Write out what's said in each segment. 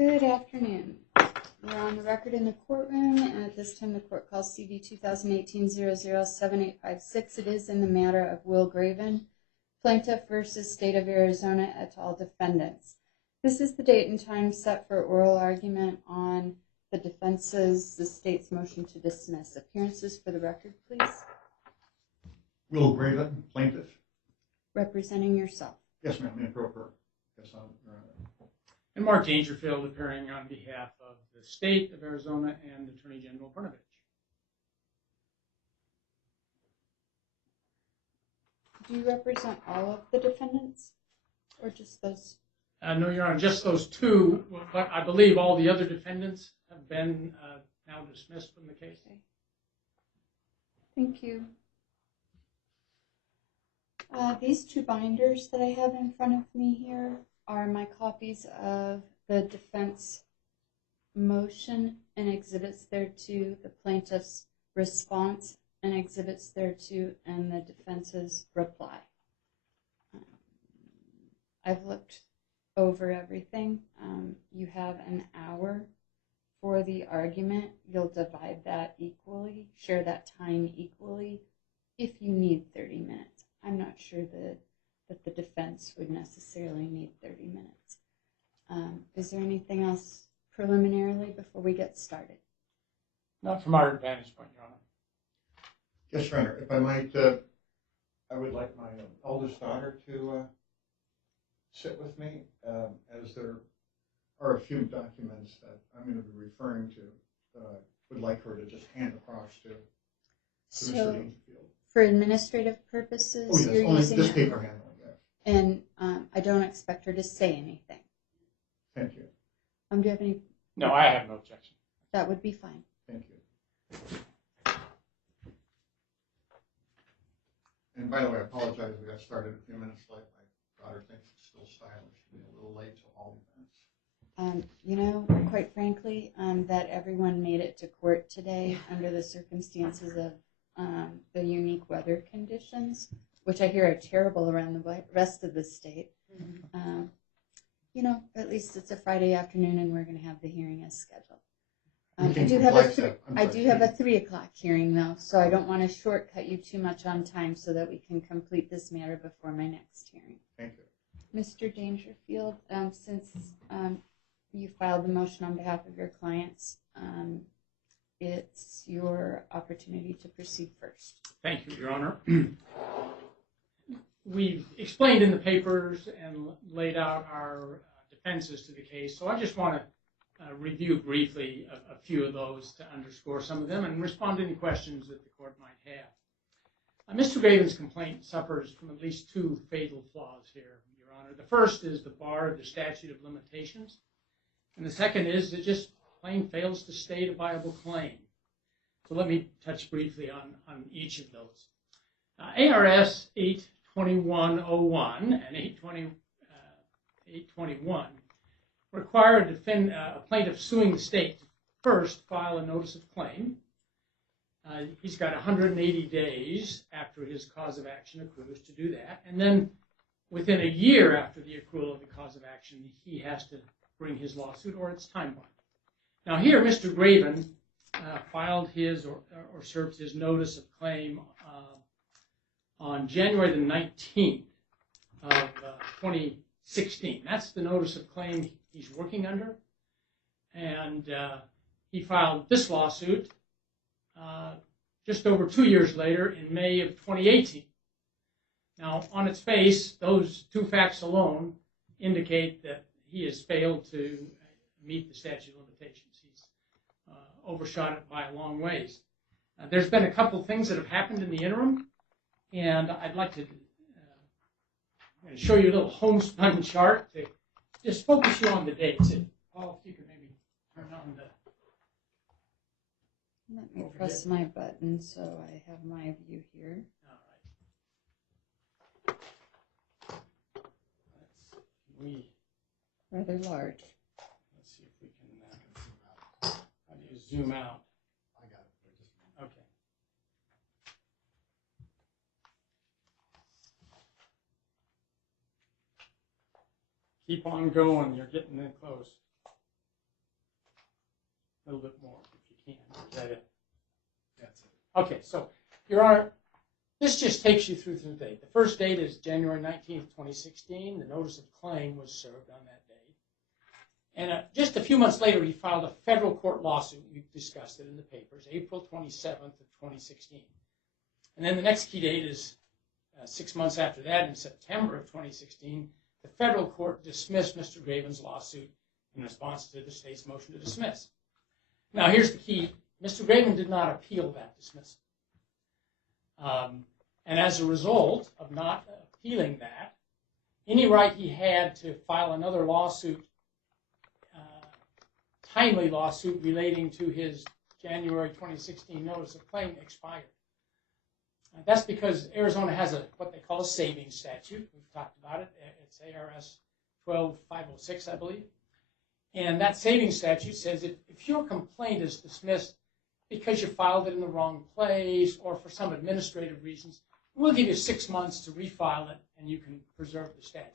Good afternoon. We're on the record in the courtroom, and at this time the court calls CV 2018-007856. It is in the matter of Will Graven, Plaintiff versus State of Arizona et al. Defendants. This is the date and time set for oral argument on the defense's, the state's motion to dismiss. Appearances for the record, please. Will Graven, Plaintiff. Representing yourself. Yes, ma'am, improper. Yes, Your Honor. And Mark Dangerfield appearing on behalf of the State of Arizona and Attorney General Brnovich. Do you represent all of the defendants, or just those? No, Your Honor, just those two, but I believe all the other defendants have been now dismissed from the case. Okay. Thank you. These two binders that I have in front of me here are my copies of the defense motion and exhibits thereto, the plaintiff's response and exhibits thereto, and the defense's reply. I've looked over everything. You have an hour for the argument. You'll divide that equally, share that time equally if you need 30 minutes. I'm not sure that the defense would necessarily need 30 minutes. Is there anything else preliminarily before we get started? Not from our vantage point, Your Honor. Yes, Your Honor. If I might, I would like my eldest daughter to sit with me, as there are a few documents that I'm going to be referring to that I would like her to just hand across to Mr. Dangerfield. For administrative purposes, Oh, yes, you're only using this it, paper handling, yes. and I don't expect her to say anything. Thank you. Do you have any? No, I have no objection. That would be fine. Thank you. And by the way, I apologize, we got started a few minutes late. My daughter thinks it's still stylish to be a little late to all events. You know, quite frankly, that everyone made it to court today under the circumstances of the unique weather conditions, which I hear are terrible around the rest of the state. Mm-hmm. You know, at least it's a Friday afternoon and we're going to have the hearing as scheduled. I We can do have comply a 3 o'clock hearing though, so I don't want to shortcut you too much on time so that we can complete this matter before my next hearing. Thank you. Mr. Dangerfield, since you filed the motion on behalf of your clients, it's your opportunity to proceed first. Thank you, Your Honor. We've explained in the papers and laid out our defenses to the case, so I just want to review briefly a few of those to underscore some of them and respond to any questions that the court might have. Mr. Graven's complaint suffers from at least two fatal flaws here, Your Honor. The first is the bar of the statute of limitations, and the second is it just plain fails to state a viable claim. So let me touch briefly on each of those. ARS 82101 and 821 require a plaintiff suing the state to first file a notice of claim. He's got 180 days after his cause of action accrues to do that, and then within a year after the accrual of the cause of action, he has to bring his lawsuit or it's time-bound. Now here, Mr. Graven filed his or served his notice of claim on January the 19th of 2016. That's the notice of claim he's working under. And he filed this lawsuit just over 2 years later in May of 2018. Now, on its face, those two facts alone indicate that he has failed to meet the statute of limitations. He's overshot it by a long ways. There's been a couple things that have happened in the interim, and I'd like to show you a little homespun chart to just focus you on the dates. Paul, if you could maybe turn on the... Let me press my button so I have my view here. All right. Rather large. Let's see if we can... how do you zoom out? I got it. Okay. Keep on going. You're getting in close. little bit more if you can. Is that it? That's it. Okay, so, Your Honor, this just takes you through the date. The first date is January 19th, 2016. The notice of claim was served on that date. And just a few months later, he filed a federal court lawsuit. We've discussed it in the papers, April 27th of 2016. And then the next key date is 6 months after that, in September of 2016, the federal court dismissed Mr. Graven's lawsuit in response to the state's motion to dismiss. Now, here's the key. Mr. Graven did not appeal that dismissal. And as a result of not appealing that, any right he had to file another lawsuit, timely lawsuit relating to his January 2016 notice of claim expired. That's because Arizona has what they call a savings statute. We've talked about it. It's ARS 12506, I believe. And that savings statute says if your complaint is dismissed because you filed it in the wrong place or for some administrative reasons, we'll give you 6 months to refile it and you can preserve the statute.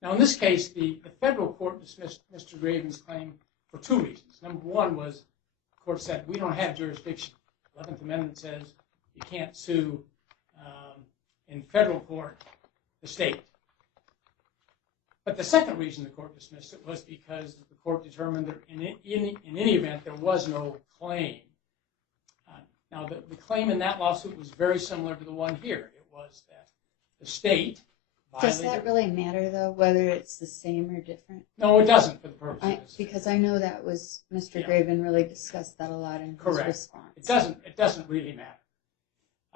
Now, in this case, the federal court dismissed Mr. Graven's claim for 2 reasons. Number one was the court said, we don't have jurisdiction. 11th Amendment says you can't sue in federal court the state. But the second reason the court dismissed it was because the court determined that in any event there was no claim. Now, the claim in that lawsuit was very similar to the one here. It was that the state violated... Does that really matter, though, whether it's the same or different? No, it doesn't for the purpose of this. Because I know that was, Mr. Graven really discussed that a lot in his response. It doesn't really matter.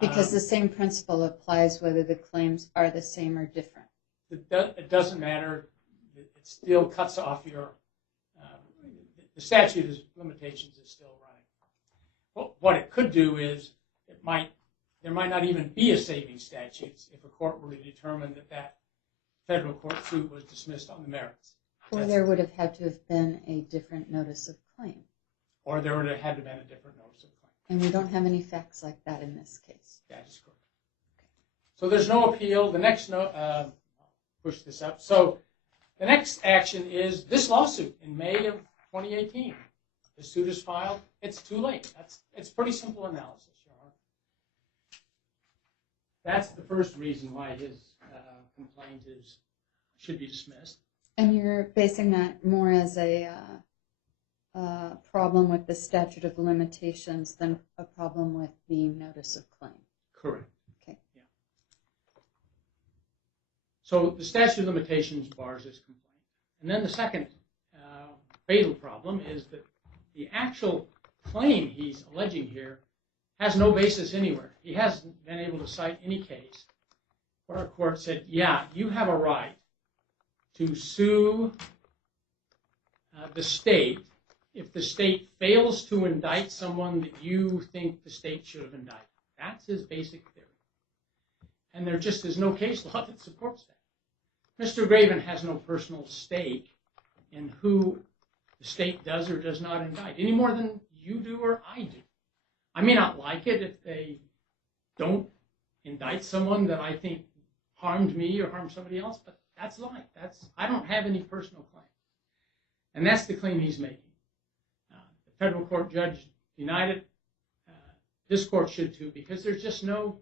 Because the same principle applies whether the claims are the same or different. It doesn't matter. It still cuts off your... the statute of limitations is still running. Well, what it could do is there might not even be a saving statute if a court were to determine that federal court suit was dismissed on the merits. Or there would have had to have been a different notice of claim. Or there would have had to have been a different notice of claim. And we don't have any facts like that in this case. That is correct. Okay. So there's no appeal. The next push this up. So the next action is this lawsuit in May of 2018. The suit is filed. It's too late. It's pretty simple analysis, Your Honor. That's the first reason why his complaint should be dismissed. And you're basing that more as a problem with the statute of limitations than a problem with the notice of claim. Correct. Okay. Yeah. So the statute of limitations bars his complaint. And then the second fatal problem is that the actual claim he's alleging here has no basis anywhere. He hasn't been able to cite any case where a court said, yeah, you have a right to sue the state if the state fails to indict someone that you think the state should have indicted. That's his basic theory. And there just is no case law that supports that. Mr. Graven has no personal stake in who the state does or does not indict, any more than you do or I do. I may not like it if they don't indict someone that I think harmed me or harmed somebody else, but that's life. I don't have any personal claim. And that's the claim he's making. The federal court judge denied it. This court should too, because there's just no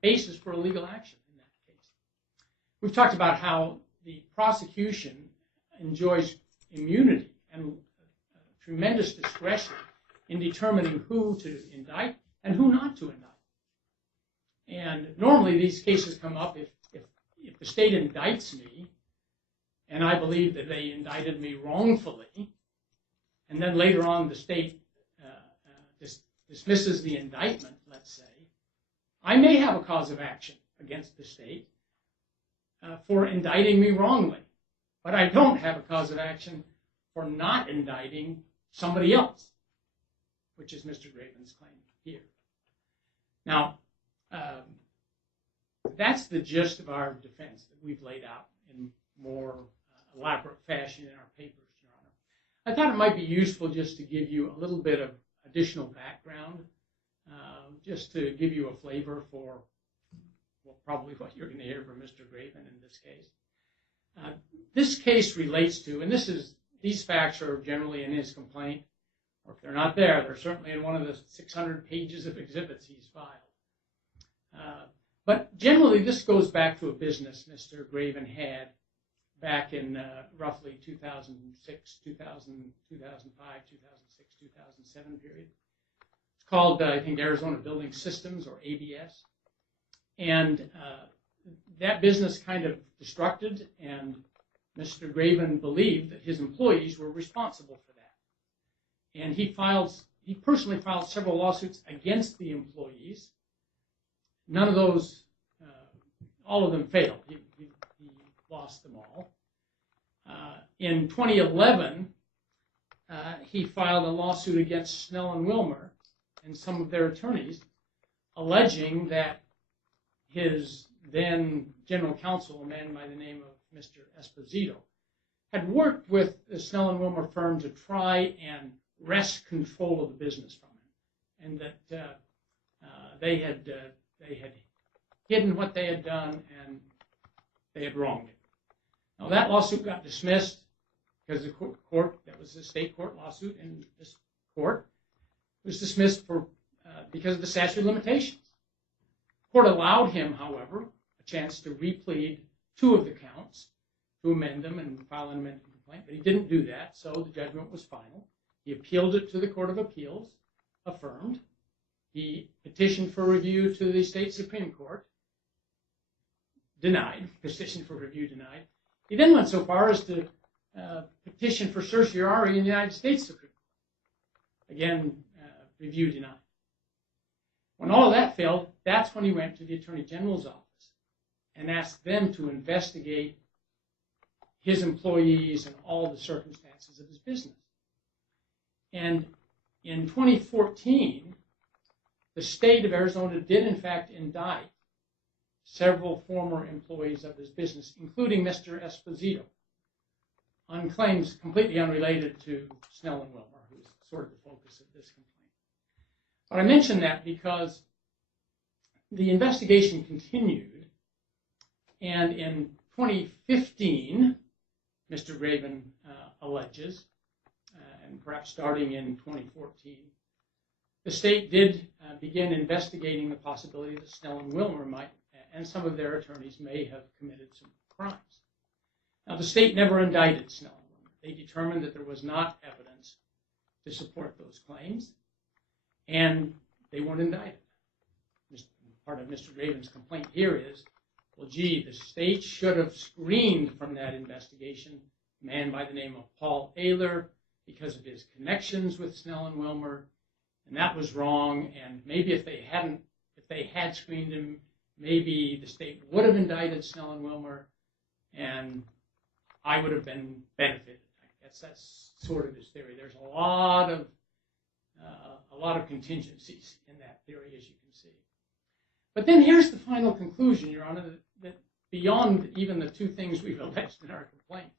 basis for a legal action in that case. We've talked about how the prosecution enjoys immunity and tremendous discretion in determining who to indict and who not to indict. And normally these cases come up if the state indicts me and I believe that they indicted me wrongfully, and then later on the state dismisses the indictment, let's say, I may have a cause of action against the state for indicting me wrongly, but I don't have a cause of action for not indicting somebody else, which is Mr. Graven's claim here. Now, that's the gist of our defense that we've laid out in more elaborate fashion in our papers, Your Honor. I thought it might be useful just to give you a little bit of additional background, just to give you a flavor for probably what you're going to hear from Mr. Graven in this case. This case relates to, and these facts are generally in his complaint, or if they're not there, they're certainly in one of the 600 pages of exhibits he's filed. But generally, this goes back to a business Mr. Graven had back in roughly 2006, 2005, 2006, 2007 period. It's called, I think, Arizona Building Systems, or ABS. And that business kind of destructed, and Mr. Graven believed that his employees were responsible for that. And he personally filed several lawsuits against the employees. None of those, all of them failed. He lost them all. In 2011, he filed a lawsuit against Snell and Wilmer and some of their attorneys, alleging that his then general counsel, a man by the name of Mr. Esposito, had worked with the Snell and Wilmer firm to try and wrest control of the business from him, and that they had hidden what they had done, and they had wronged him. Now, that lawsuit got dismissed because the court, that was a state court lawsuit, and this court was dismissed because of the statute of limitations. The court allowed him, however, a chance to replead 2 of the counts, to amend them and file an amended complaint, but he didn't do that, so the judgment was final. He appealed it to the Court of Appeals, affirmed. He petitioned for review to the state Supreme Court, denied. Petition for review denied. He then went so far as to petition for certiorari in the United States Supreme Court. Again, review denied. When all of that failed, that's when he went to the Attorney General's office and asked them to investigate his employees and all the circumstances of his business. And in 2014, the state of Arizona did, in fact, indict several former employees of his business, including Mr. Esposito, on claims completely unrelated to Snell and Wilmer, who's sort of the focus of this complaint. But I mention that because the investigation continued, and in 2015, Mr. Graven alleges, and perhaps starting in 2014, the state did begin investigating the possibility that Snell and Wilmer might, and some of their attorneys may have committed some crimes. Now, the state never indicted Snell and Wilmer. They determined that there was not evidence to support those claims, and they weren't indicted. Part of Mr. Graven's complaint here is, well, gee, the state should have screened from that investigation a man by the name of Paul Ayler because of his connections with Snell and Wilmer, and that was wrong. And maybe if they had screened him, maybe the state would have indicted Snell and Wilmer, and I would have been benefited. I guess that's sort of his theory. There's a lot of contingencies in that theory, as you can see. But then here's the final conclusion, Your Honor, that beyond even the 2 things we've alleged in our complaint,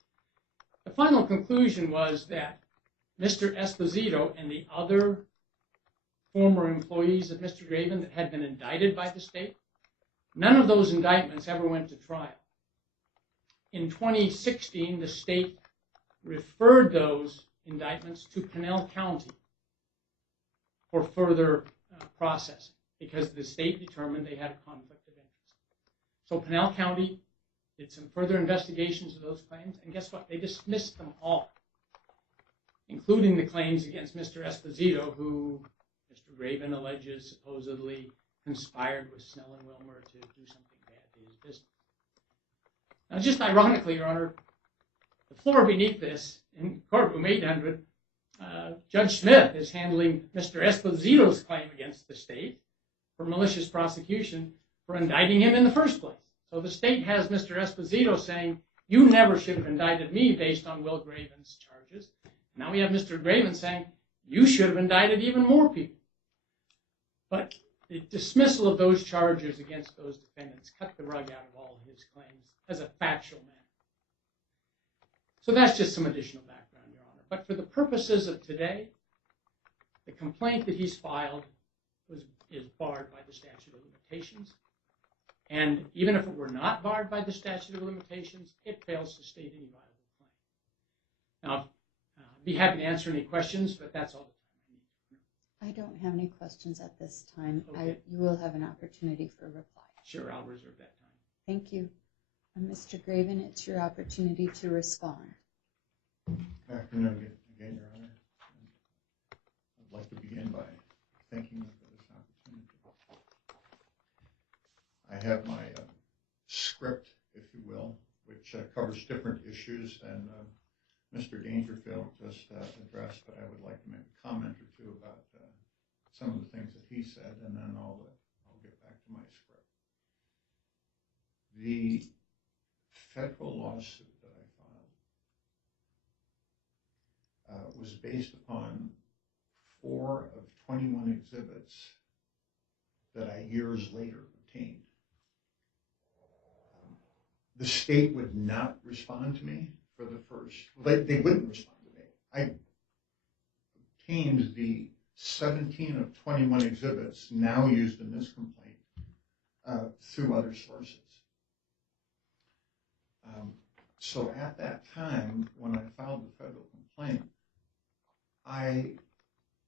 the final conclusion was that Mr. Esposito and the other former employees of Mr. Graven that had been indicted by the state, none of those indictments ever went to trial. In 2016, the state referred those indictments to Pinell County for further processing, because the state determined they had a conflict of interest. So Pinell County did some further investigations of those claims, and guess what? They dismissed them all, including the claims against Mr. Esposito, who Mr. Graven alleges supposedly conspired with Snell and Wilmer to do something bad to his business. Now, just ironically, Your Honor, the floor beneath this, in courtroom 800, Judge Smith is handling Mr. Esposito's claim against the state for malicious prosecution for indicting him in the first place. So the state has Mr. Esposito saying, you never should have indicted me based on Will Graven's charges. Now we have Mr. Graven saying, you should have indicted even more people. But the dismissal of those charges against those defendants cut the rug out of all his claims as a factual matter. So that's just some additional background, Your Honor. But for the purposes of today, the complaint that he's filed is barred by the statute of limitations. And even if it were not barred by the statute of limitations, it fails to state any viable claim. Now, I'd be happy to answer any questions, but that's all the time I need. I don't have any questions at this time. Okay. You will have an opportunity for reply. Sure, I'll reserve that time. Thank you. Mr. Graven, it's your opportunity to respond. Good afternoon again, Your Honor. I'd like to begin by thanking you for this opportunity. I have my script, if you will, which covers different issues than Mr. Dangerfield just addressed, but I would like to make a comment or two about some of the things that he said, and then I'll get back to my script. The federal lawsuit that I filed was based upon 4 of 21 exhibits that I years later obtained. The state would not respond to me for the first, they wouldn't respond to me. I obtained the 17 of 21 exhibits now used in this complaint through other sources. So at that time, when I filed the federal complaint, I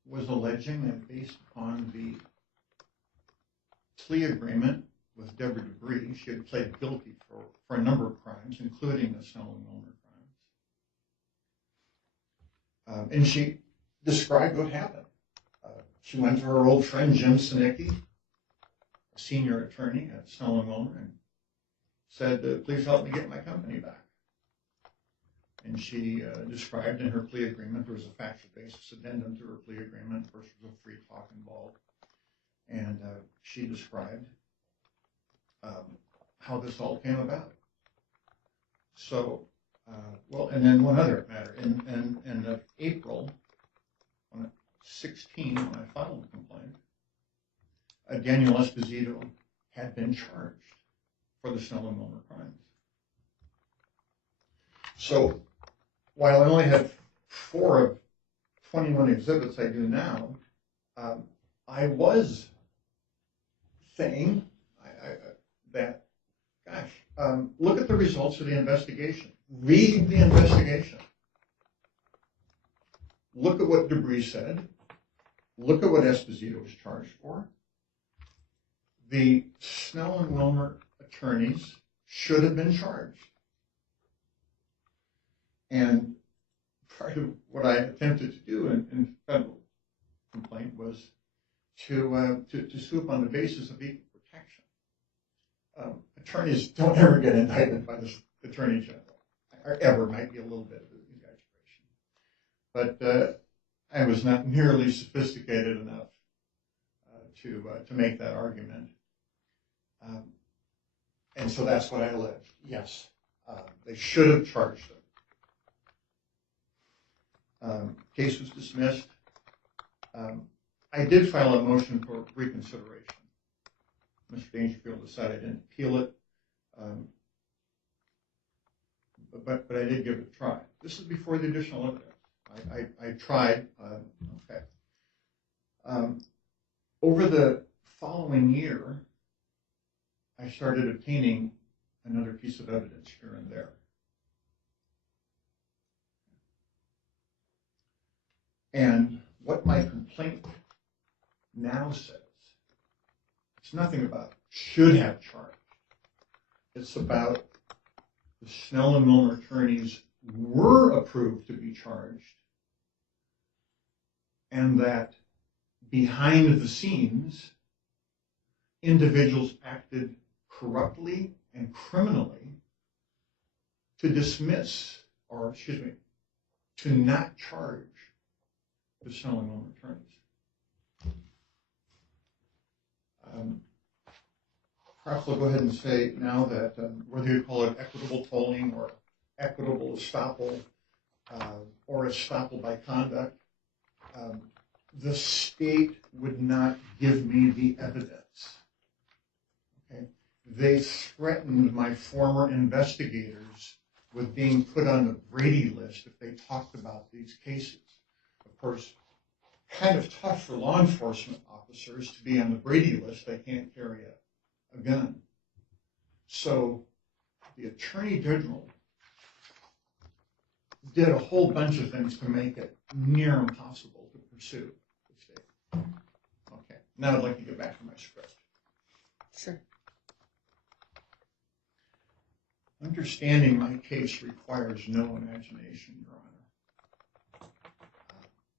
was alleging that based upon the plea agreement with Deborah Debris, she had pled guilty for a number of crimes, including the Snell and Wilmer crimes. And she described what happened. She went to her old friend Jim Sinicki, a senior attorney at Snell and Wilmer, and said, please help me get my company back. And she described in her plea agreement, there was a factual basis addendum to her plea agreement. Of course, there was a free talk involved. And she described how this all came about. So, well, and then one other matter. In April 16, when I filed the complaint, Daniel Esposito had been charged for the Snell and Wilmer crimes. So, while I only have 4 of 21 exhibits I do now, I was saying that, gosh, look at the results of the investigation. Read the investigation. Look at what Debris said. Look at what Esposito was charged for. The Snell and Wilmer attorneys should have been charged. And part of what I attempted to do in federal complaint was to sue on the basis of equal protection. Attorneys don't ever get indicted by the Attorney General. Or ever, might be a little bit of an exaggeration. But I was not nearly sophisticated enough to make that argument. And so that's what I alleged. Yes, they should have charged them. Case was dismissed. I did file a motion for reconsideration. Mr. Dangerfield decided I didn't appeal it, but I did give it a try. This is before the additional evidence. I tried. Okay. Over the following year, I started obtaining another piece of evidence here and there. And what my complaint now says, it's nothing about should have charged. It's about the Snell and Wilmer attorneys were approved to be charged, and that behind the scenes, individuals acted corruptly and criminally to dismiss, or excuse me, to not charge the Snell and Wilmer attorneys. Perhaps I'll go ahead and say now that whether you call it equitable tolling or equitable estoppel or estoppel by conduct, the state would not give me the evidence. Okay? They threatened my former investigators with being put on the Brady list if they talked about these cases. Of course, kind of tough for law enforcement officers to be on the Brady list. They can't carry a gun. So the Attorney General did a whole bunch of things to make it near impossible to pursue the state. Okay, now I'd like to get back to my script. Sure. Understanding my case requires no imagination, Your Honor.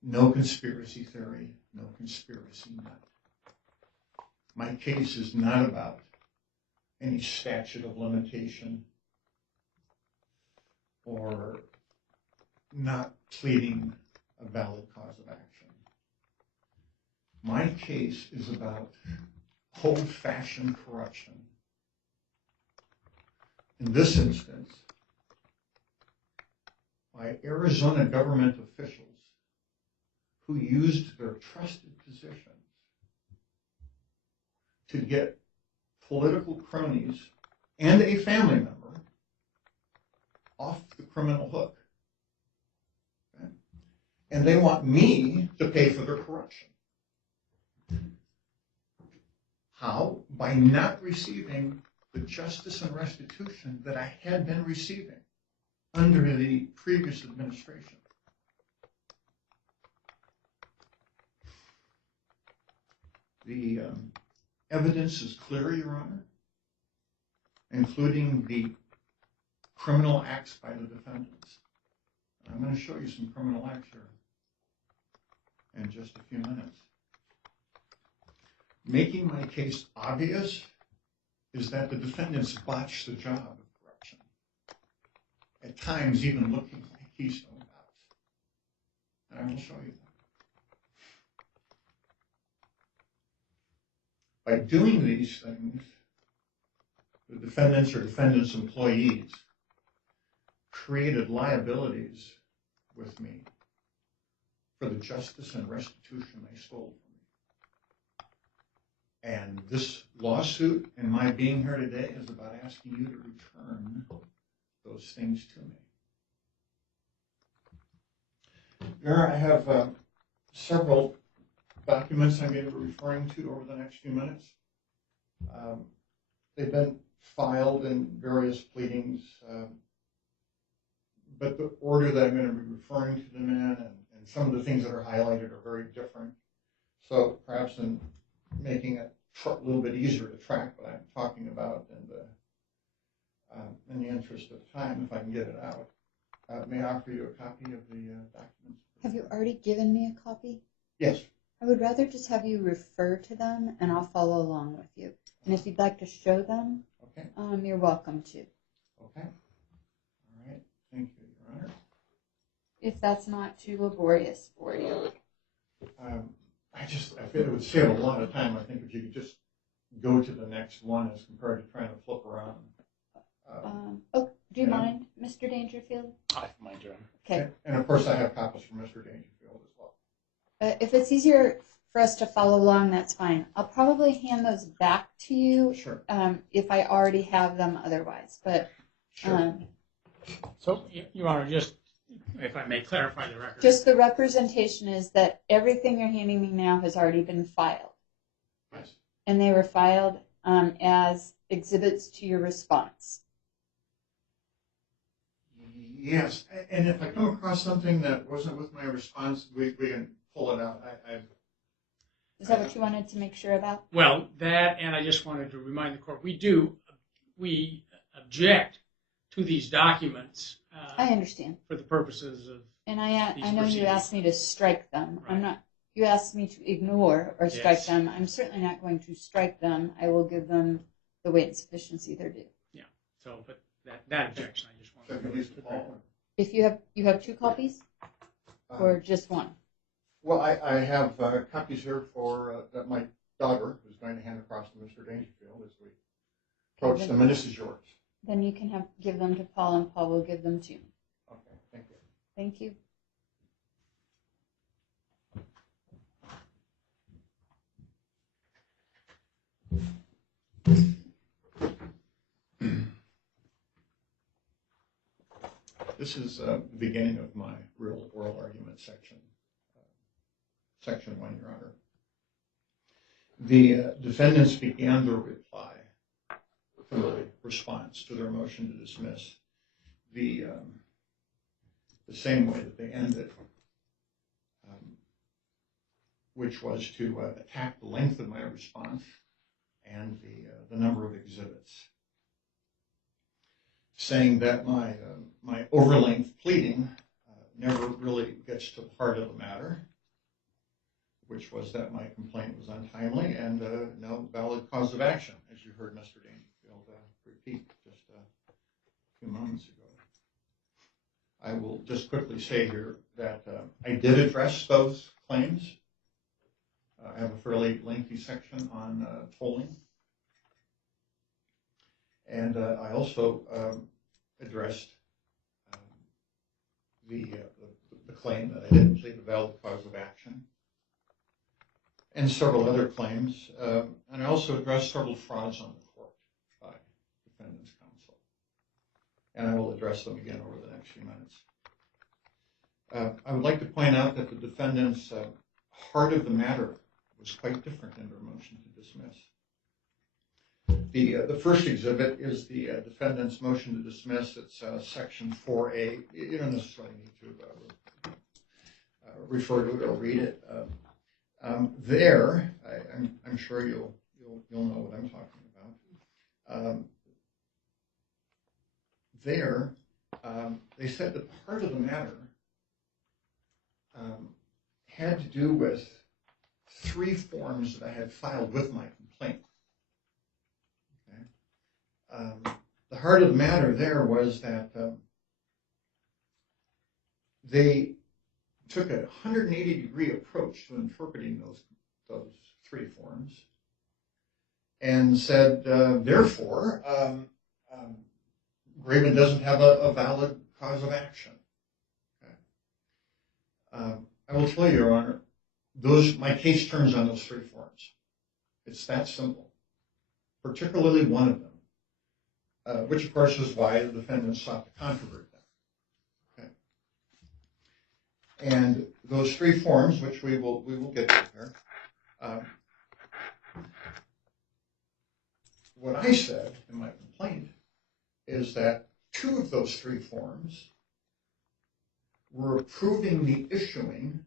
No conspiracy theory, no conspiracy nut. My case is not about any statute of limitation or not pleading a valid cause of action. My case is about old-fashioned corruption. In this instance, by Arizona government officials who used their trusted positions to get political cronies and a family member off the criminal hook. Okay? And they want me to pay for their corruption. How? By not receiving the justice and restitution that I had been receiving under the previous administration. The evidence is clear, Your Honor, including the criminal acts by the defendants. I'm going to show you some criminal acts here in just a few minutes. Making my case obvious is that the defendants botched the job of corruption, at times even looking like Keystone Cops. And I will show you that. By doing these things, the defendants or defendants' employees created liabilities with me for the justice and restitution they stole from me. And this lawsuit and my being here today is about asking you to return those things to me. Here I have several documents I'm going to be referring to over the next few minutes. They've been filed in various pleadings, but the order that I'm going to be referring to them in and some of the things that are highlighted are very different. So perhaps in making it a little bit easier to track what I'm talking about in the interest of time, if I can get it out. May I offer you a copy of the documents? Have you already given me a copy? Yes. I would rather just have you refer to them, and I'll follow along with you. And if you'd like to show them, okay. You're welcome to. Okay. All right. Thank you, Your Honor. If that's not too laborious for you. I feel it would save a lot of time, I think, if you could just go to the next one as compared to trying to flip around. Do you mind, Mr. Dangerfield? I mind, Your Honor. Okay. And of course, I have copies from Mr. Dangerfield as well. If it's easier for us to follow along, that's fine. I'll probably hand those back to you. Sure. If I already have them otherwise. But Sure. So, Your Honor, just if I may clarify the record. just the representation is that everything you're handing me now has already been filed. Yes. And they were filed as exhibits to your response. Yes, and if I come across something that wasn't with my response, we can pull it out. Is that what you wanted to make sure about? Well, that, and I just wanted to remind the court, we object to these documents I understand. for the purposes of And I know you proceedings. asked me to strike them. Right. I'm not. You asked me to ignore or strike Yes. them. I'm certainly not going to strike them. I will give them the weight and sufficiency they're due. Yeah. So, but that objection, I just So wanted at to least raise. all. If you have two copies or just one. Well, I have copies here for that my daughter is going to hand across to Mr. Dangerfield as we approach them, and this is yours. Then you can give them to Paul, and Paul will give them to me. Okay, thank you. Thank you. This is the beginning of my real oral argument section. Section 1, Your Honor. The defendants began their reply the response to their motion to dismiss the same way that they ended, which was to attack the length of my response and the number of exhibits, saying that my overlength pleading never really gets to the heart of the matter, which was that my complaint was untimely and no valid cause of action, as you heard Mr. Dangerfield repeat just a few moments ago. I will just quickly say here that I did address those claims. I have a fairly lengthy section on tolling. And I also addressed the claim that I didn't plead a valid cause of action, and several other claims. And I also addressed several frauds on the court by defendants' counsel. And I will address them again over the next few minutes. I would like to point out that the defendant's heart of the matter was quite different in their motion to dismiss. The first exhibit is the defendant's motion to dismiss. It's section 4A. You don't necessarily need to refer to it or read it. There, I'm sure you'll know what I'm talking about. There, they said that the heart of the matter had to do with 3 forms that I had filed with my complaint. The heart of the matter there was that they took a 180-degree approach to interpreting those 3 forms and said, therefore, Graven doesn't have a valid cause of action. Okay. I will tell you, Your Honor, my case turns on those 3 forms. It's that simple, particularly one of them. Which, of course, is why the defendant sought to controvert them. Okay. And those 3 forms, which we will get to here, what I said in my complaint is that 2 of those 3 forms were approving the issuing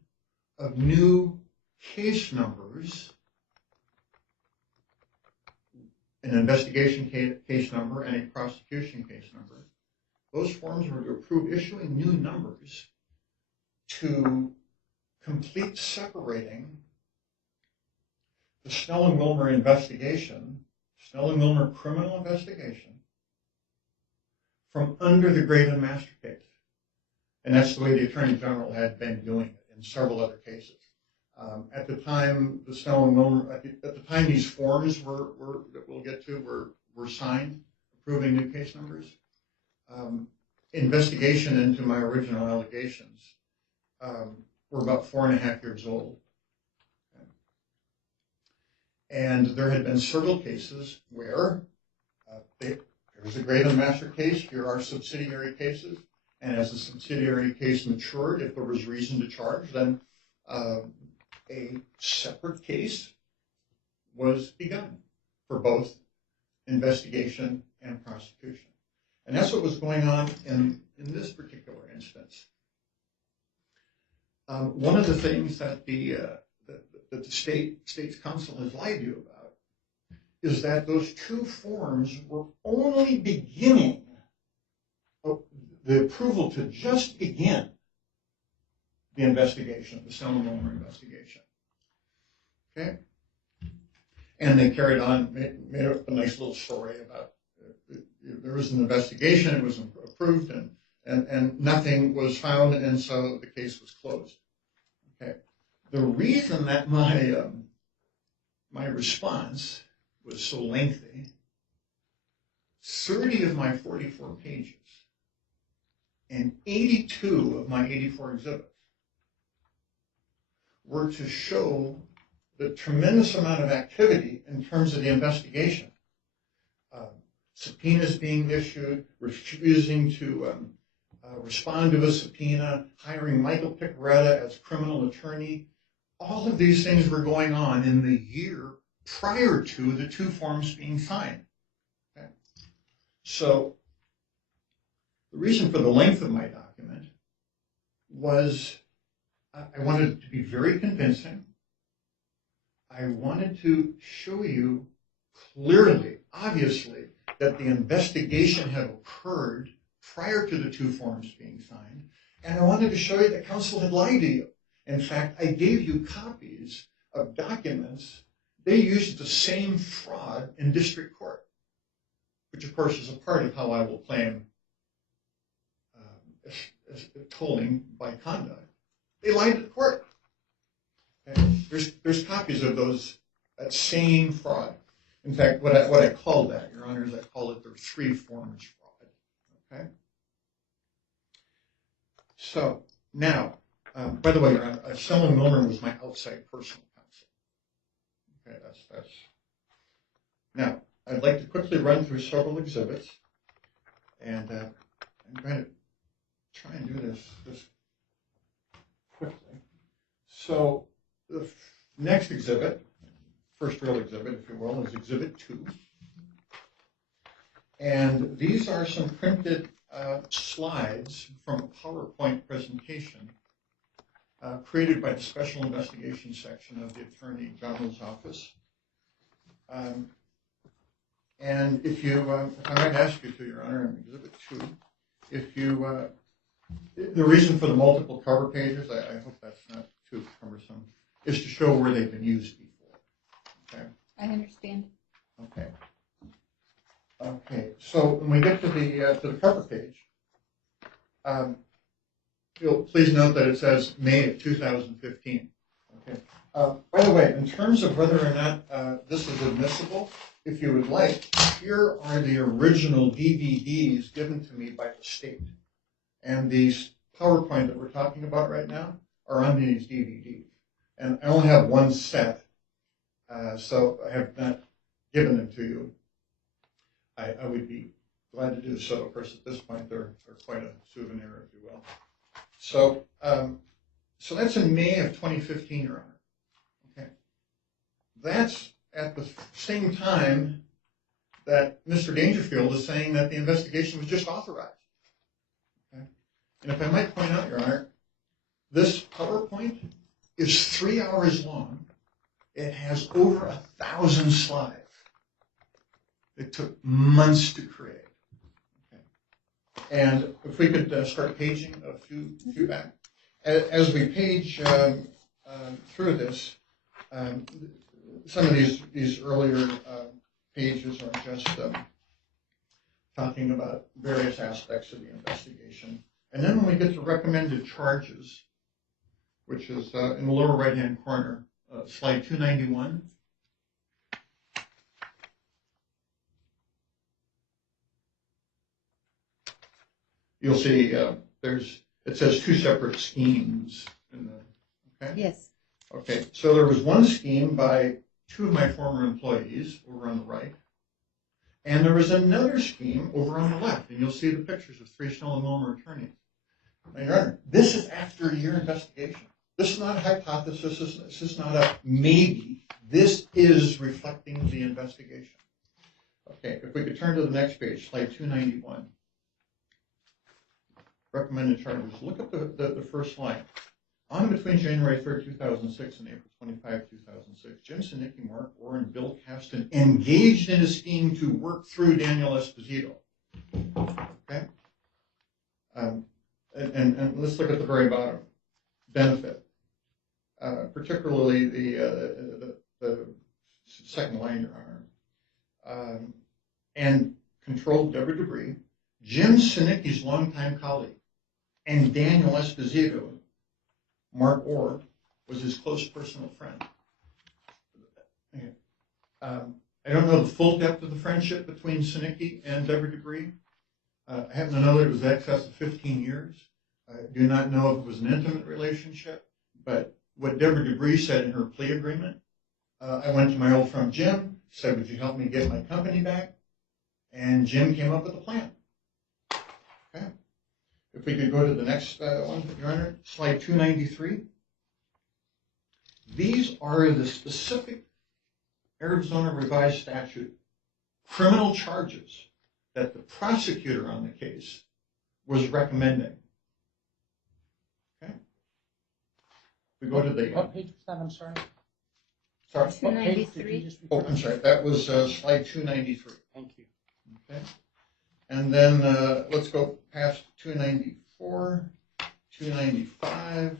of new case numbers, an investigation case number and a prosecution case number. Those forms were to approve issuing new numbers to complete separating the Snell and Wilmer investigation, Snell and Wilmer criminal investigation, from under the Graven master case. And that's the way the Attorney General had been doing it in several other cases. At the time, the Snell and Wilmer, at the time these forms that we'll get to were signed, approving new case numbers, investigation into my original allegations were about 4.5 years old. Okay. And there had been several cases where there was a Graven master case, here are subsidiary cases, and as the subsidiary case matured, if there was reason to charge, then a separate case was begun for both investigation and prosecution. And that's what was going on in this particular instance. One of the things that the state's counsel has lied to you about is that those 2 forms were only beginning the approval to just begin the investigation, the Snell and Wilmer investigation. Okay? And they carried on, made up a nice little story about there was an investigation, it was approved, and nothing was found, and so the case was closed. Okay. The reason that my response was so lengthy, 30 of my 44 pages and 82 of my 84 exhibits were to show the tremendous amount of activity in terms of the investigation. Subpoenas being issued, refusing to respond to a subpoena, hiring Michael Picaretta as criminal attorney. All of these things were going on in the year prior to the 2 forms being signed. Okay. So the reason for the length of my document was I wanted it to be very convincing. I wanted to show you clearly, obviously, that the investigation had occurred prior to the two forms being signed, and I wanted to show you that counsel had lied to you. In fact, I gave you copies of documents. They used the same fraud in district court, which of course is a part of how I will claim tolling by conduct. They lied to the court. Okay? There's copies of that same fraud. In fact, what I call that, Your Honors, I call it the three forms fraud. Okay. So now, by the way, Your Honor, Selwyn Milner was my outside personal counsel. Okay, that's. Now, I'd like to quickly run through several exhibits, and I'm going to try and do this quickly. So the next exhibit, first real exhibit, if you will, is Exhibit 2. And these are some printed slides from a PowerPoint presentation created by the Special Investigation Section of the Attorney General's Office. And if I might ask you to, Your Honor, in Exhibit 2, the reason for the multiple cover pages, I hope that's not too cumbersome, is to show where they've been used before. Okay. I understand. Okay. Okay. So when we get to the cover page, you'll please note that it says May of 2015. Okay. By the way, in terms of whether or not this is admissible, if you would like, here are the original DVDs given to me by the state. And these PowerPoint that we're talking about right now are on these DVDs. And I only have one set, so I have not given them to you. I would be glad to do so. Of course, at this point, they're quite a souvenir, if you will. So, so that's in May of 2015, Your Honor. Okay. That's at the same time that Mr. Dangerfield is saying that the investigation was just authorized. Okay. And if I might point out, Your Honor, this PowerPoint is 3 hours long. It has over 1,000 slides. It took months to create. Okay. And if we could start paging a few back. As we page through this, some of these earlier pages are just talking about various aspects of the investigation. And then when we get to recommended charges, which is in the lower right-hand corner, slide 291. You'll see it says two separate schemes in the, okay? Yes. Okay, so there was one scheme by two of my former employees over on the right, and there was another scheme over on the left, and you'll see the pictures of three Snell and Milner attorneys. Now, Your Honor, this is after a year investigation. This is not a hypothesis. This is not a maybe. This is reflecting the investigation. Okay, if we could turn to the next page, slide 291. Recommended charges. Look at the first line. On between January 3rd, 2006 and April 25, 2006, Jim Sinicki, Mark Orr, and Bill Caston engaged in a scheme to work through Daniel Esposito. Okay? And let's look at the very bottom. Benefit. Particularly the second line, Your Honor. And controlled Deborah Debris, Jim Sinicki's longtime colleague, and Daniel Esposito, Mark Orr, was his close personal friend. I don't know the full depth of the friendship between Sinicki and Deborah Debris. I happen to know that it was in excess of 15 years. I do not know if it was an intimate relationship, but what Deborah Debris said in her plea agreement, I went to my old friend Jim, said, would you help me get my company back? And Jim came up with a plan. Okay. If we could go to the next one, Your Honor, slide 293. These are the specific Arizona revised statute criminal charges that the prosecutor on the case was recommending. Okay. We go to the. What page was that? I'm sorry. Sorry. What page did you 293. just Oh, refer I'm to? sorry. That was slide 293. Thank you. Okay. And then let's go past 294, 295,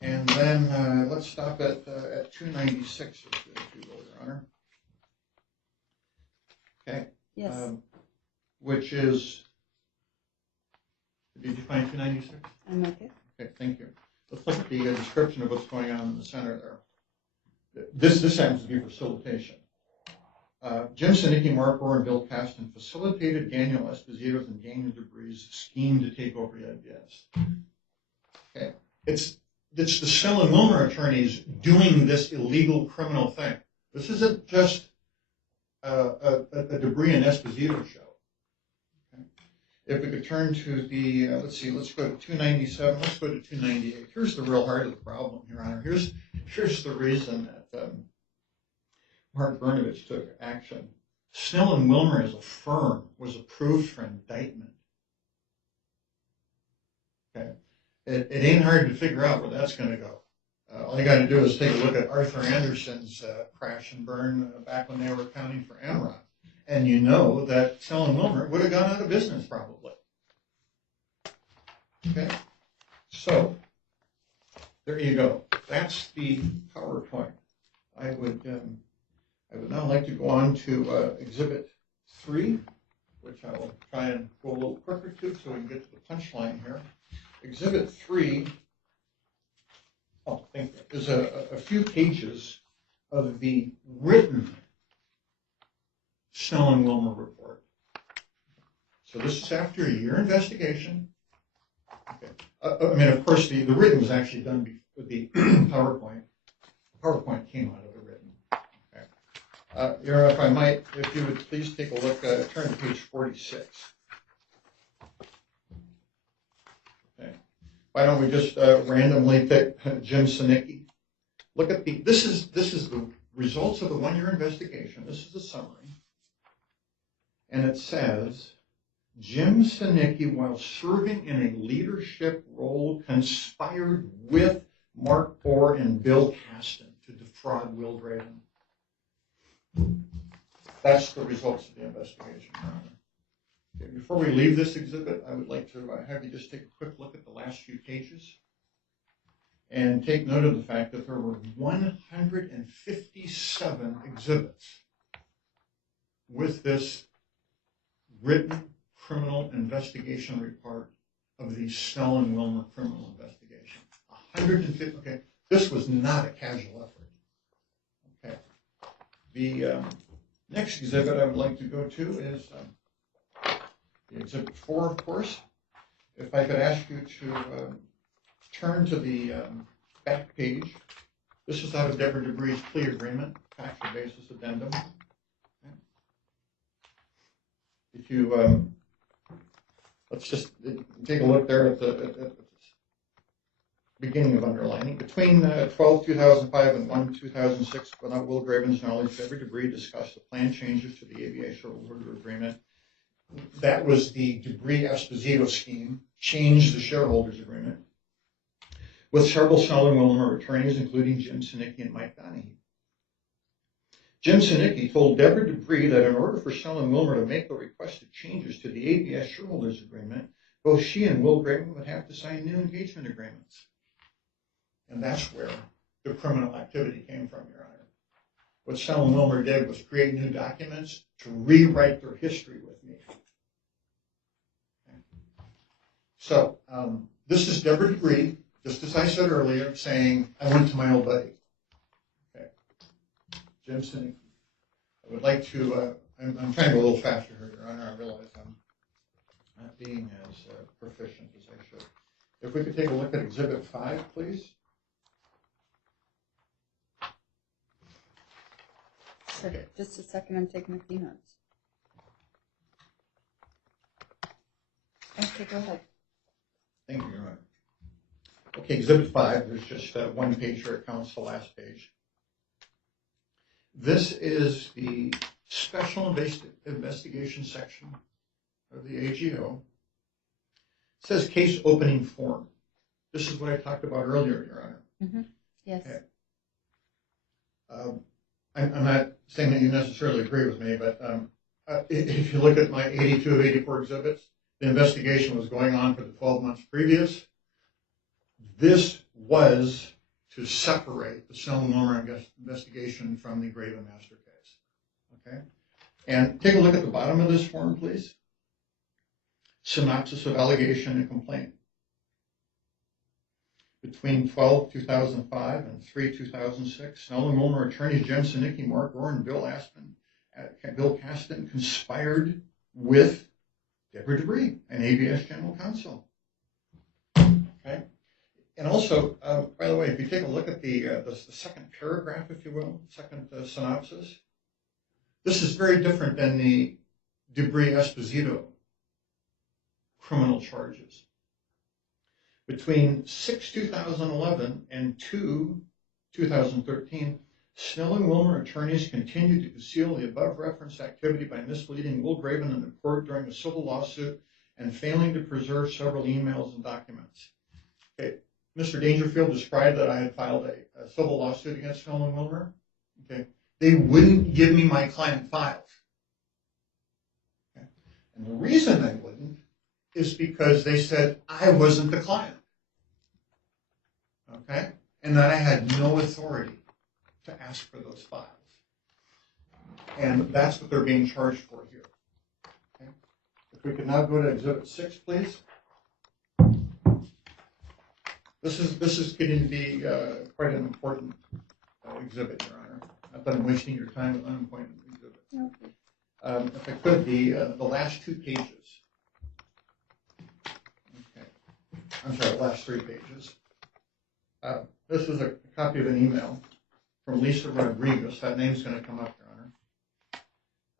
and then let's stop at 296, if you will, Your Honor. Okay. Yes. Which is, did you find 296? I'm okay. Okay, thank you. Let's look at the description of what's going on in the center there. This happens to be facilitation. Jim Sinicki, Mark Orr, and Bill Caston facilitated Daniel Esposito's and Daniel Debris' scheme to take over the IBS. Okay. It's the Snell and Wilmer attorneys doing this illegal criminal thing. This isn't just a Debris and Esposito show. Okay. If we could turn to the, let's go to 297, let's go to 298. Here's the real heart of the problem, Your Honor. Here's the reason that Mark Brnovich took action. Snell and Wilmer as a firm was approved for indictment. Okay. It ain't hard to figure out where that's going to go. All you got to do is take a look at Arthur Anderson's crash and burn back when they were accounting for Enron. And you know that Snell and Wilmer would have gone out of business probably. Okay. So, there you go. That's the PowerPoint. I would now like to go on to Exhibit 3, which I will try and go a little quicker to so we can get to the punchline here. Exhibit 3, thank you, is a few pages of the written Snell and Wilmer report. So this is after a year investigation. Okay. I mean, of course, the written was actually done with the PowerPoint. PowerPoint came out of the written. Okay. Your Honor, if I might, if you would please take a look, turn to page 46. Okay. Why don't we just randomly pick Jim Sinicki? Look at this is the results of the one-year investigation. This is the summary. And it says, Jim Sinicki, while serving in a leadership role, conspired with Mark Orr and Bill Caston to defraud Will Draven. That's the results of the investigation, Your Honor. Okay, before we leave this exhibit, I would like to have you just take a quick look at the last few pages and take note of the fact that there were 157 exhibits with this written criminal investigation report of the Snell and Wilmer criminal investigation. 150. Okay, this was not a casual effort. Okay, the next exhibit I would like to go to is the Exhibit 4, of course. If I could ask you to turn to the back page. This is out of Deborah Debris' plea agreement, factual basis addendum. Okay. If you let's just take a look there at the beginning of underlining. Between 12/2005 and 1/2006, without Will Draven's knowledge, Deborah Debris discussed the planned changes to the ABA shareholder agreement. That was the Debris-Esposito scheme, changed the shareholders agreement, with several Snell and Wilmer attorneys, including Jim Sinicki and Mike Donahue. Jim Sinicki told Deborah Debris that in order for Snell and Wilmer to make the requested changes to the ABS shareholders agreement, both she and Will Draven would have to sign new engagement agreements. And that's where the criminal activity came from, Your Honor. What Snell and Wilmer did was create new documents to rewrite their history with me. Okay. So this is Deborah Debris, just as I said earlier, saying, I went to my old buddy. Okay. Jim Sinicki. I would like to, I'm trying to go a little faster here, Your Honor. I realize I'm not being as proficient as I should. If we could take a look at Exhibit 5, please. Okay. Just a second, I'm taking a few notes. Okay, go ahead. Thank you, Your Honor. Okay, Exhibit 5, there's just one page here, it counts the last page. This is the special investigation section of the AGO. It says case opening form. This is what I talked about earlier, Your Honor. Mm-hmm. Yes. Okay. I'm not saying that you necessarily agree with me, but if you look at my 82 of 84 exhibits, the investigation was going on for the 12 months previous. This was to separate the Snelling-Wilmer investigation from the Graven Master case. Okay? And take a look at the bottom of this form, please. Synopsis of allegation and complaint. Between 12/2005 and 3/2006, Snelling-Wilmer attorneys Jen Sinicki, Mark Rohr, and Bill Caston conspired with Deborah Debris, an ABS general counsel. Okay? And also, by the way, if you take a look at the second paragraph, if you will, second synopsis, this is very different than the Debris-Esposito criminal charges. Between 6/2011 and 2/2013, Snelling-Wilmer attorneys continued to conceal the above-referenced activity by misleading Will Graven in the court during a civil lawsuit and failing to preserve several emails and documents. Okay. Mr. Dangerfield described that I had filed a civil lawsuit against Snelling-Wilmer. Okay. They wouldn't give me my client files. Okay. And the reason they wouldn't is because they said I wasn't the client. Okay? And that I had no authority to ask for those files. And that's what they're being charged for here. Okay? If we could now go to Exhibit 6, please. This is getting to be quite an important exhibit, Your Honor. Not that I'm wasting your time with unimportant exhibits. No. If I could, the last 2 pages. Okay. I'm sorry, the last 3 pages. This is a copy of an email from Lisa Rodriguez. That name's going to come up, Your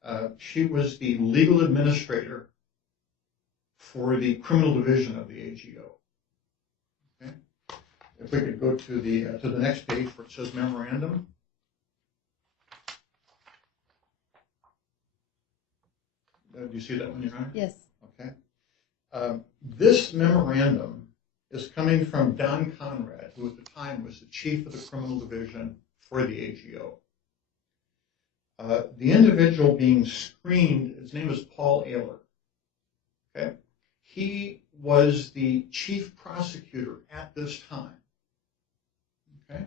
Honor. She was the legal administrator for the criminal division of the AGO. Okay. If we could go to the next page where it says memorandum. Do you see that one, Your Honor? Yes. Okay. This memorandum is coming from Don Conrad, who at the time was the chief of the criminal division for the AGO. The individual being screened, his name is Paul Ayler. Okay. He was the chief prosecutor at this time. Okay.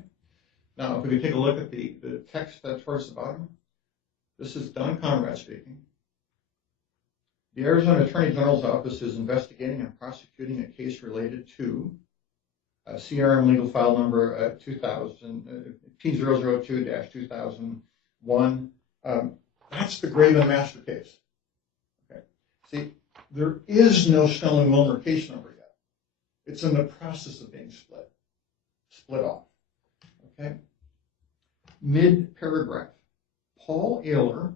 Now, if we could take a look at the text towards the bottom, this is Don Conrad speaking. The Arizona Attorney General's Office is investigating and prosecuting a case related to CRM legal file number T002-2001. That's the Graven Master case. Okay. See, there is no Snelling-Wilmer case number yet. It's in the process of being split off. Okay. Mid-paragraph. Paul Ayler,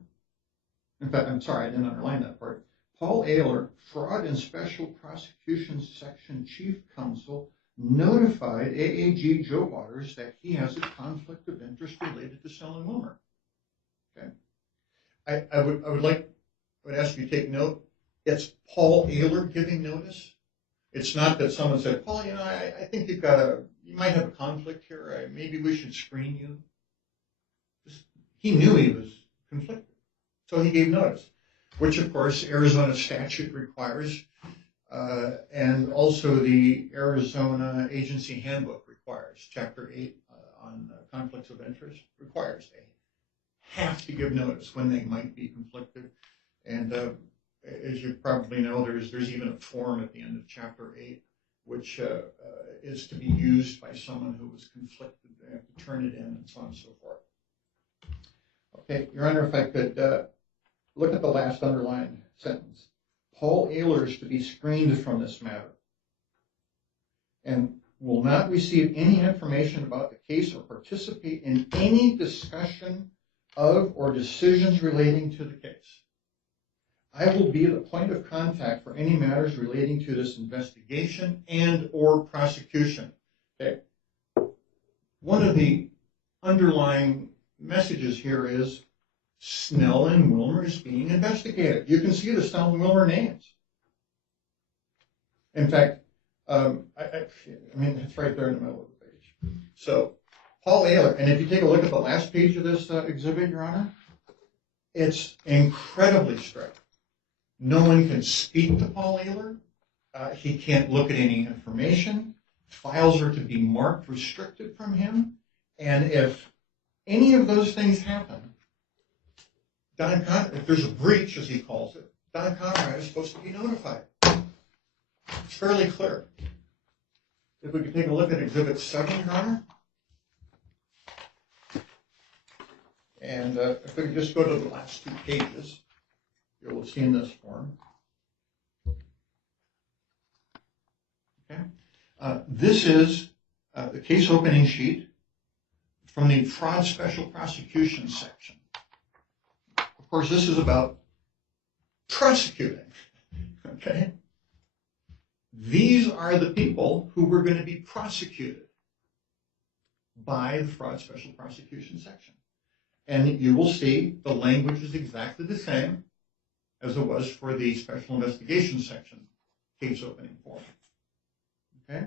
in fact, I'm sorry, I didn't underline that part. Paul Ayler, Fraud and Special Prosecutions Section Chief Counsel, notified AAG Joe Waters that he has a conflict of interest related to Snelling-Wilmer. Okay. I would ask you to take note. It's Paul Ayler giving notice. It's not that someone said, Paul, you know, I think you might have a conflict here. Maybe we should screen you. He knew he was conflicted, so he gave notice, which of course Arizona statute requires, and also the Arizona Agency Handbook requires. Chapter 8 on conflicts of interest requires they have to give notice when they might be conflicted. And as you probably know, there's even a form at the end of Chapter 8, which is to be used by someone who was conflicted. They have to turn it in and so on and so forth. Okay, Your Honor, if I could look at the last underlined sentence. Paul Ayler is to be screened from this matter and will not receive any information about the case or participate in any discussion of or decisions relating to the case. I will be the point of contact for any matters relating to this investigation and or prosecution. Okay. One of the underlying messages here is Snelling-Wilmer is being investigated. You can see the Snelling-Wilmer names. In fact, I mean, it's right there in the middle of the page. So, Paul Ayler, and if you take a look at the last page of this exhibit, Your Honor, it's incredibly strict. No one can speak to Paul Ayler. He can't look at any information. Files are to be marked restricted from him. And if any of those things happen, if there's a breach, as he calls it, Don Conrad is supposed to be notified. It's fairly clear. If we could take a look at Exhibit 7, Your Honor. And if we could just go to the last 2 pages, you will see in this form. Okay. This is the case opening sheet from the Fraud Special Prosecution section. Of course, this is about prosecuting. Okay. These are the people who were going to be prosecuted by the Fraud Special Prosecution section. And you will see the language is exactly the same as it was for the Special Investigation section case opening form. Okay?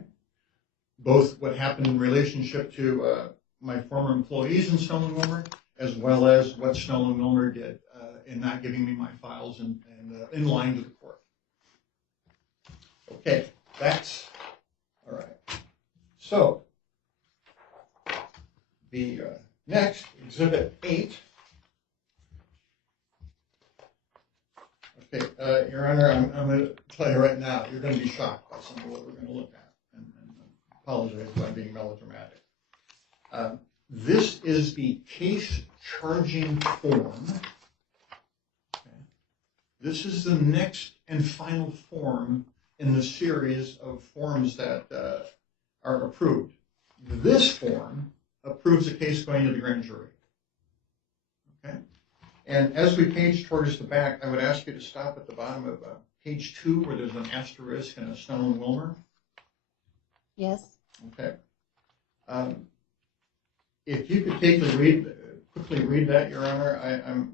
Both what happened in relationship to my former employees in Snow and Wilmer, as well as what Snow and Wilmer did in not giving me my files and in line to the court. Okay, that's all right. So the next, Exhibit 8. Okay, Your Honor, I'm going to tell you right now, you're going to be shocked by some of what we're going to look at, and apologize if I'm being melodramatic. This is the case charging form. Okay. This is the next and final form in the series of forms that are approved. This form approves a case going to the grand jury. Okay? And as we page towards the back, I would ask you to stop at the bottom of page 2 where there's an asterisk and a Snow and Wilmer. Yes. Okay. If you could quickly read that, Your Honor, I'll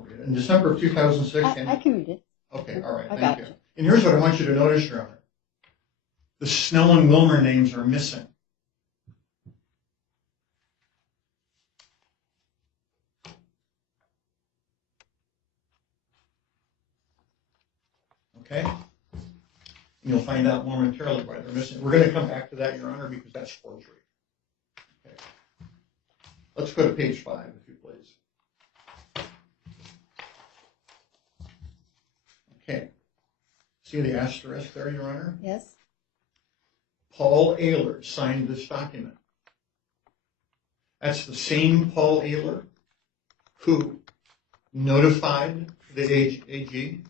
read it. In December of 2006. I can read it. Okay, all right, I thank got you. And here's what I want you to notice, Your Honor. The Snow and Wilmer names are missing. Okay? And you'll find out momentarily why they're missing. We're going to come back to that, Your Honor, because that's forgery. Okay. Let's go to page 5, if you please. Okay. See the asterisk there, Your Honor? Yes. Paul Ayler signed this document. That's the same Paul Ayler who notified the AG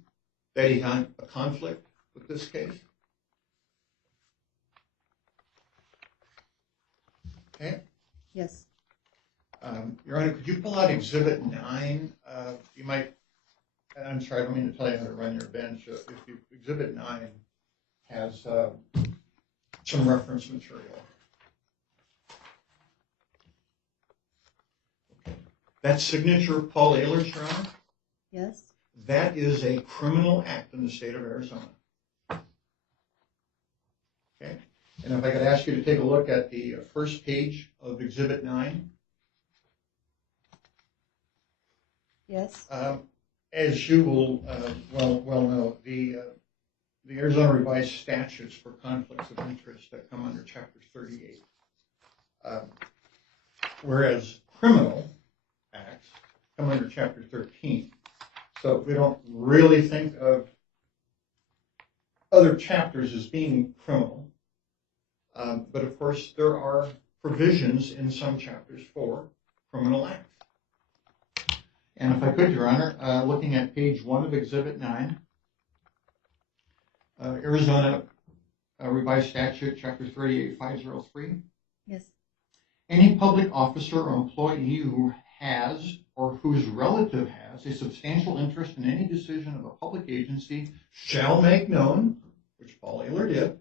that he had a conflict with this case. Okay? Yes. Your Honor, could you pull out Exhibit 9? You might, I'm sorry, I don't mean to tell you how to run your bench. Exhibit 9 has some reference material. Okay. That signature of Paul Ayler's, Your Honor? Yes. That is a criminal act in the state of Arizona. Okay? And if I could ask you to take a look at the first page of Exhibit 9. Yes. As you will well know, the Arizona Revised Statutes for Conflicts of Interest that come under Chapter 38, whereas criminal acts come under Chapter 13. So we don't really think of other chapters as being criminal, but of course there are provisions in some chapters for criminal acts. And if I could, Your Honor, looking at page 1 of Exhibit 9, Arizona Revised Statute, Chapter 38503. Yes. Any public officer or employee who has or whose relative has a substantial interest in any decision of a public agency shall make known, which Paul Ayler did,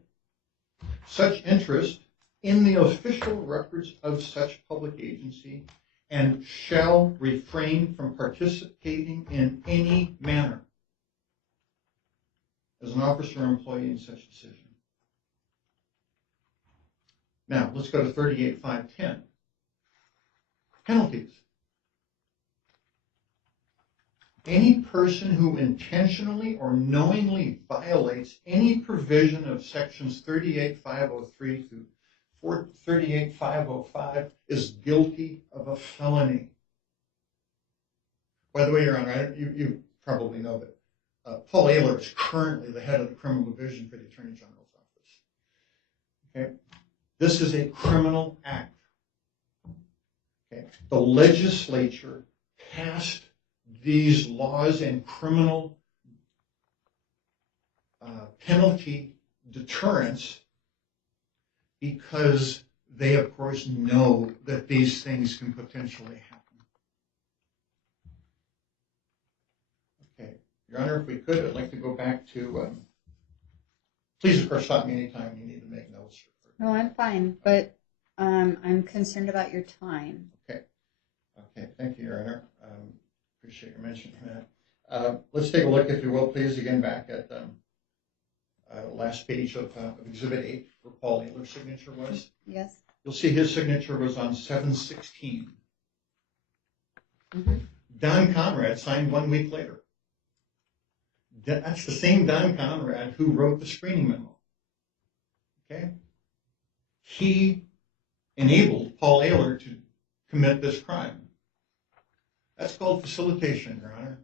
such interest in the official records of such public agency and shall refrain from participating in any manner as an officer or employee in such decision. Now, let's go to 38.510. Penalties. Any person who intentionally or knowingly violates any provision of sections 38.503 to 38.505 is guilty of a felony. By the way, Your Honor, you probably know that Paul Ayler is currently the head of the criminal division for the Attorney General's office. Okay? This is a criminal act. Okay? The legislature passed these laws and criminal penalty deterrence because they, of course, know that these things can potentially happen. Okay, Your Honor, if we could, I'd like to go back to, please, of course, stop me anytime you need to make notes. No, I'm fine, but I'm concerned about your time. Okay, thank you, Your Honor. Appreciate you mentioning that. Let's take a look, if you will, please, again back at the last page of Exhibit 8, where Paul Ayler's signature was. Yes. You'll see his signature was on 7/16. Mm-hmm. Don Conrad signed 1 week later. That's the same Don Conrad who wrote the screening memo. Okay? He enabled Paul Ayler to commit this crime. That's called facilitation, Your Honor.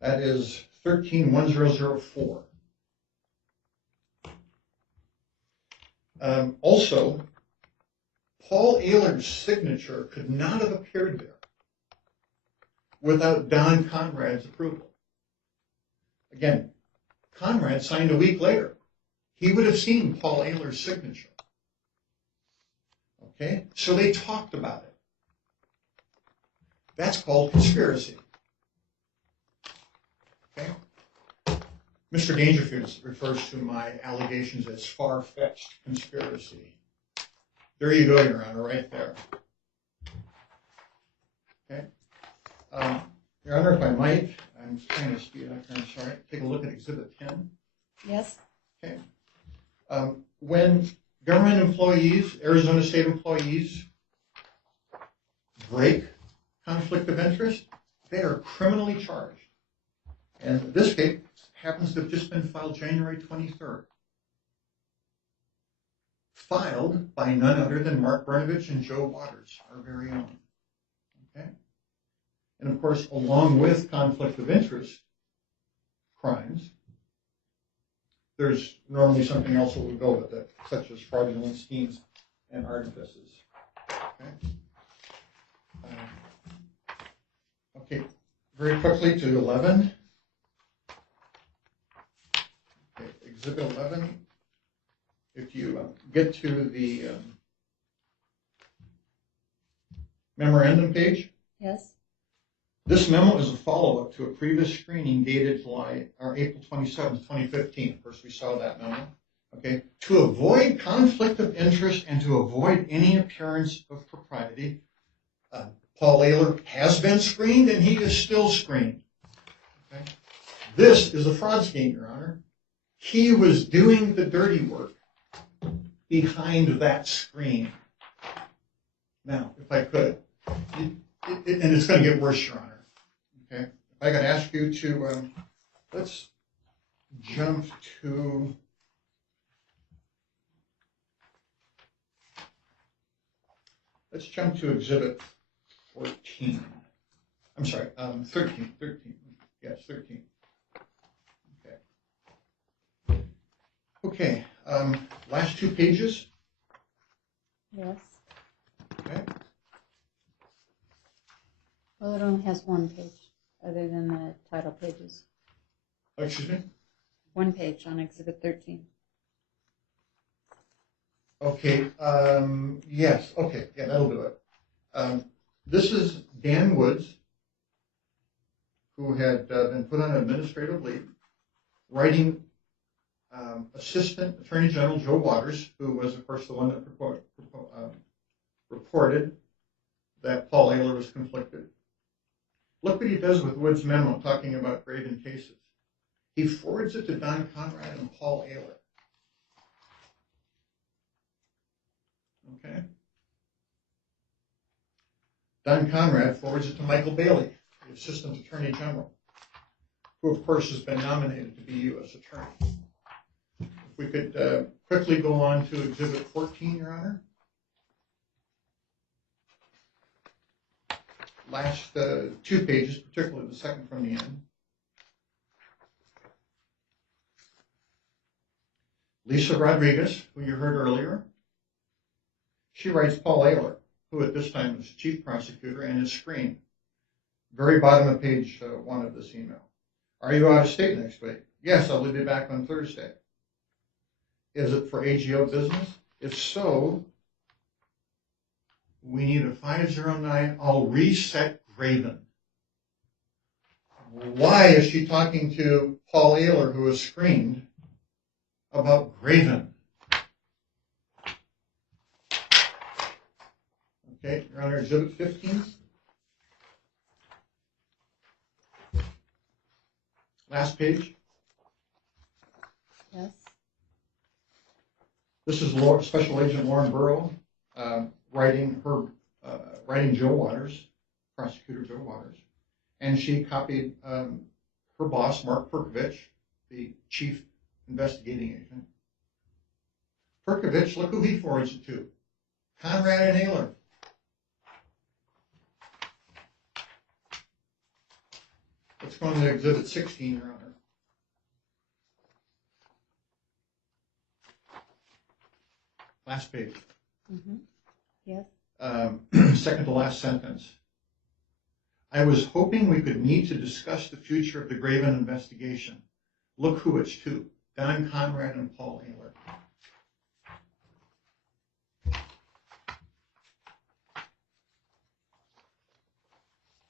That is 13-1004. Also, Paul Ayler's signature could not have appeared there without Don Conrad's approval. Again, Conrad signed a week later. He would have seen Paul Ayler's signature. Okay? So they talked about it. That's called conspiracy. Okay? Mr. Dangerfield refers to my allegations as far-fetched conspiracy. There you go, Your Honor, right there. Okay? Your Honor, if I might, I'm trying to speed up here, I'm sorry. Take a look at Exhibit 10. Yes. Okay. When government employees, Arizona State employees, break conflict of interest, they are criminally charged. And this case happens to have just been filed January 23rd. Filed by none other than Mark Brnovich and Joe Waters, our very own. Okay? And of course, along with conflict of interest crimes, there's normally something else that would go with it, such as fraudulent schemes and artifices. Okay? Okay, very quickly to 11. Okay, Exhibit 11. If you get to the memorandum page. Yes. This memo is a follow-up to a previous screening dated April 27, 2015. First, we saw that memo. Okay, to avoid conflict of interest and to avoid any appearance of propriety, Paul Ayler has been screened and he is still screened. Okay? This is a fraud scheme, Your Honor. He was doing the dirty work behind that screen. Now, if I could, and it's going to get worse, Your Honor. Okay, if I could ask you to, let's jump to Exhibit 14. I'm sorry, 13. Yes, 13. Okay. Okay, last 2 pages. Yes. Okay. Well, it only has 1 page, other than the title pages. Oh, excuse me? 1 page on Exhibit 13. Okay, yes, okay, yeah, that'll do it. This is Dan Woods, who had been put on administrative leave, writing Assistant Attorney General Joe Waters, who was, of course, the one that reported that Paul Ayler was conflicted. Look what he does with Woods' memo talking about graven cases. He forwards it to Don Conrad and Paul Ayler. Okay. Don Conrad forwards it to Michael Bailey, the Assistant Attorney General, who of course has been nominated to be U.S. Attorney. If we could quickly go on to Exhibit 14, Your Honor. Last 2 pages, particularly the second from the end. Lisa Rodriguez, who you heard earlier, she writes Paul Ayler, who at this time is Chief Prosecutor, and is screened. Very bottom of page 1 of this email. Are you out of state next week? Yes, I will be back on Thursday. Is it for AGO business? If so, we need a 509. I'll reset Graven. Why is she talking to Paul Ayler, who is screened, about Graven? Okay, Your Honor, Exhibit 15. Last page. Yes. This is Special Agent Lauren Burrow writing Joe Waters, Prosecutor Joe Waters, and she copied her boss, Mark Perkovich, the Chief Investigating Agent. Perkovich, look who he forwards it to, Conrad and Ayler. Let's go on to Exhibit 16, Your Honor. Last page. Mm-hmm. Yes. Second to last sentence. I was hoping we could meet to discuss the future of the Graven investigation. Look who it's to, Don Conrad and Paul Ayler.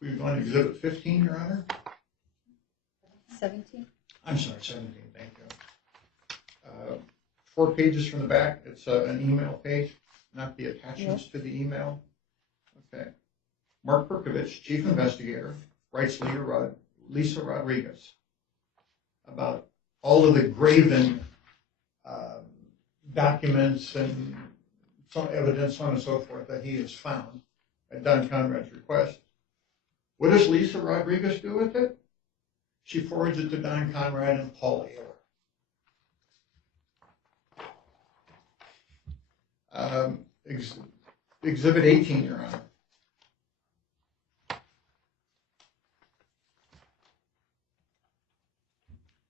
We've gone to Exhibit 15, Your Honor. 17. I'm sorry, 17, thank you. 4 pages from the back, it's an email page, not the attachments to the email. Okay. Mark Perkovich, Chief Investigator, writes Lisa Rodriguez about all of the Graven documents and some evidence, so on and so forth, that he has found at Don Conrad's request. What does Lisa Rodriguez do with it? She forwards it to Don Conrad and Paul Ayler. Exhibit 18, Your Honor.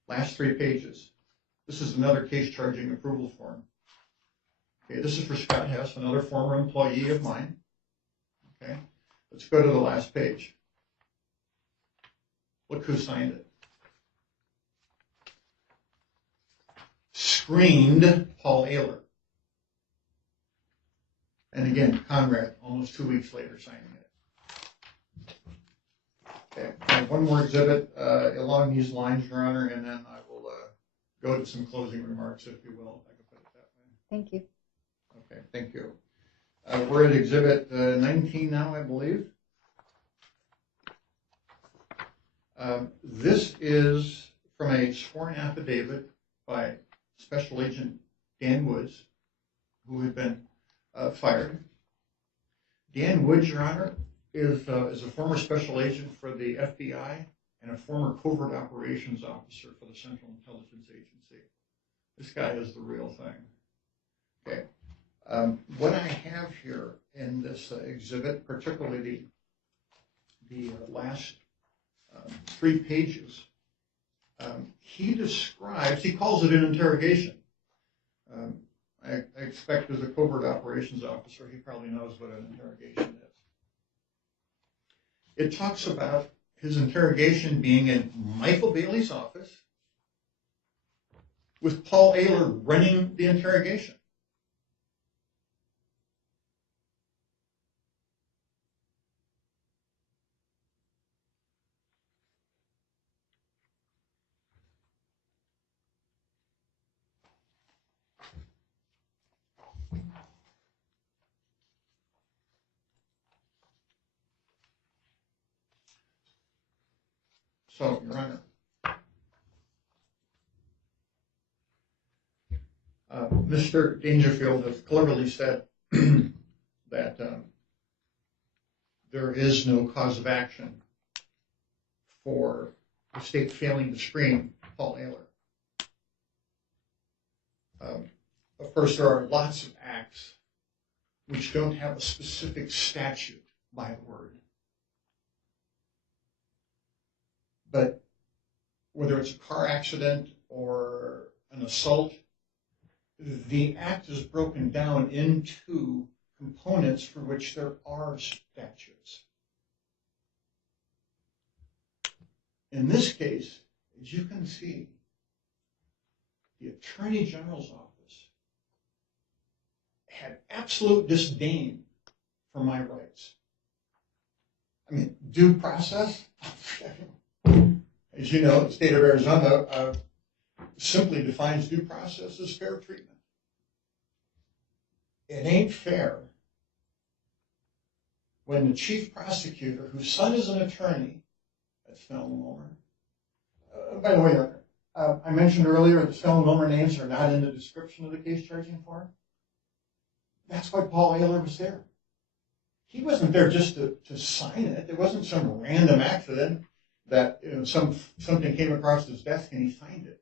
Last 3 pages. This is another case charging approval form. Okay, this is for Scott Hess, another former employee of mine. Okay, let's go to the last page. Look who signed it. Screened Paul Ayler. And again, Conrad, almost 2 weeks later, signing it. Okay, I have one more exhibit along these lines, Your Honor, and then I will go to some closing remarks, if you will, if I can put it that way. Thank you. Okay, thank you. We're at Exhibit 19 now, I believe. This is from a sworn affidavit by Special Agent Dan Woods, who had been fired. Dan Woods, Your Honor, is a former special agent for the FBI and a former covert operations officer for the Central Intelligence Agency. This guy is the real thing. Okay. What I have here in this exhibit, particularly the last 3 pages, he calls it an interrogation. I expect as a covert operations officer, he probably knows what an interrogation is. It talks about his interrogation being in Michael Bailey's office with Paul Ayler running the interrogation. So, Your Honor, Mr. Dangerfield has cleverly said that there is no cause of action for the state failing to screen Paul Ayler. Of course, there are lots of acts which don't have a specific statute by the word. But whether it's a car accident or an assault, the act is broken down into components for which there are statutes. In this case, as you can see, the Attorney General's office had absolute disdain for my rights. I mean, due process, as you know, the state of Arizona simply defines due process as fair treatment. It ain't fair when the chief prosecutor, whose son is an attorney, that's Snell and Wilmer. By the way, I mentioned earlier that Snell and Wilmer names are not in the description of the case charging form. That's why Paul Ayler was there. He wasn't there just to sign it. It wasn't some random accident that something came across his desk and he signed it.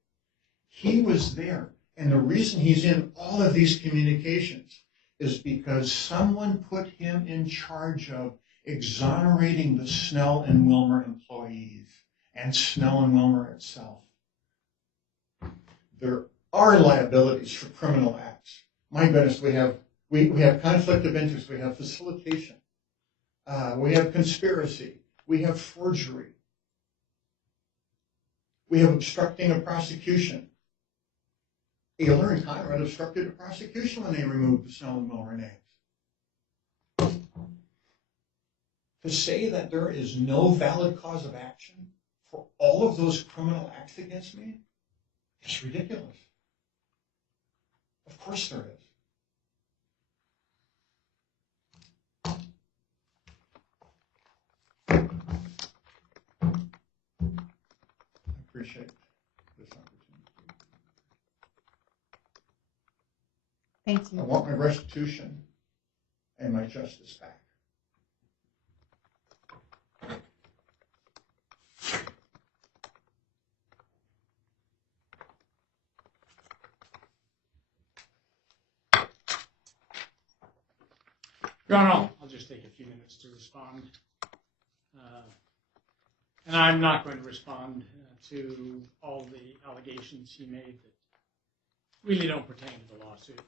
He was there. And the reason he's in all of these communications is because someone put him in charge of exonerating the Snell and Wilmer employees and Snell and Wilmer itself. There are liabilities for criminal acts. My goodness, we have conflict of interest, we have facilitation, we have conspiracy, we have forgery, we have obstructing a prosecution. Ayler and Conrad obstructed a prosecution when they removed the Snell and Wilmer names. To say that there is no valid cause of action for all of those criminal acts against me is ridiculous. Of course there is. I appreciate this opportunity. Thank you. I want my restitution and my justice back. Your Honor, I'll just take a few minutes to respond. And I'm not going to respond to all the allegations he made that really don't pertain to the lawsuit.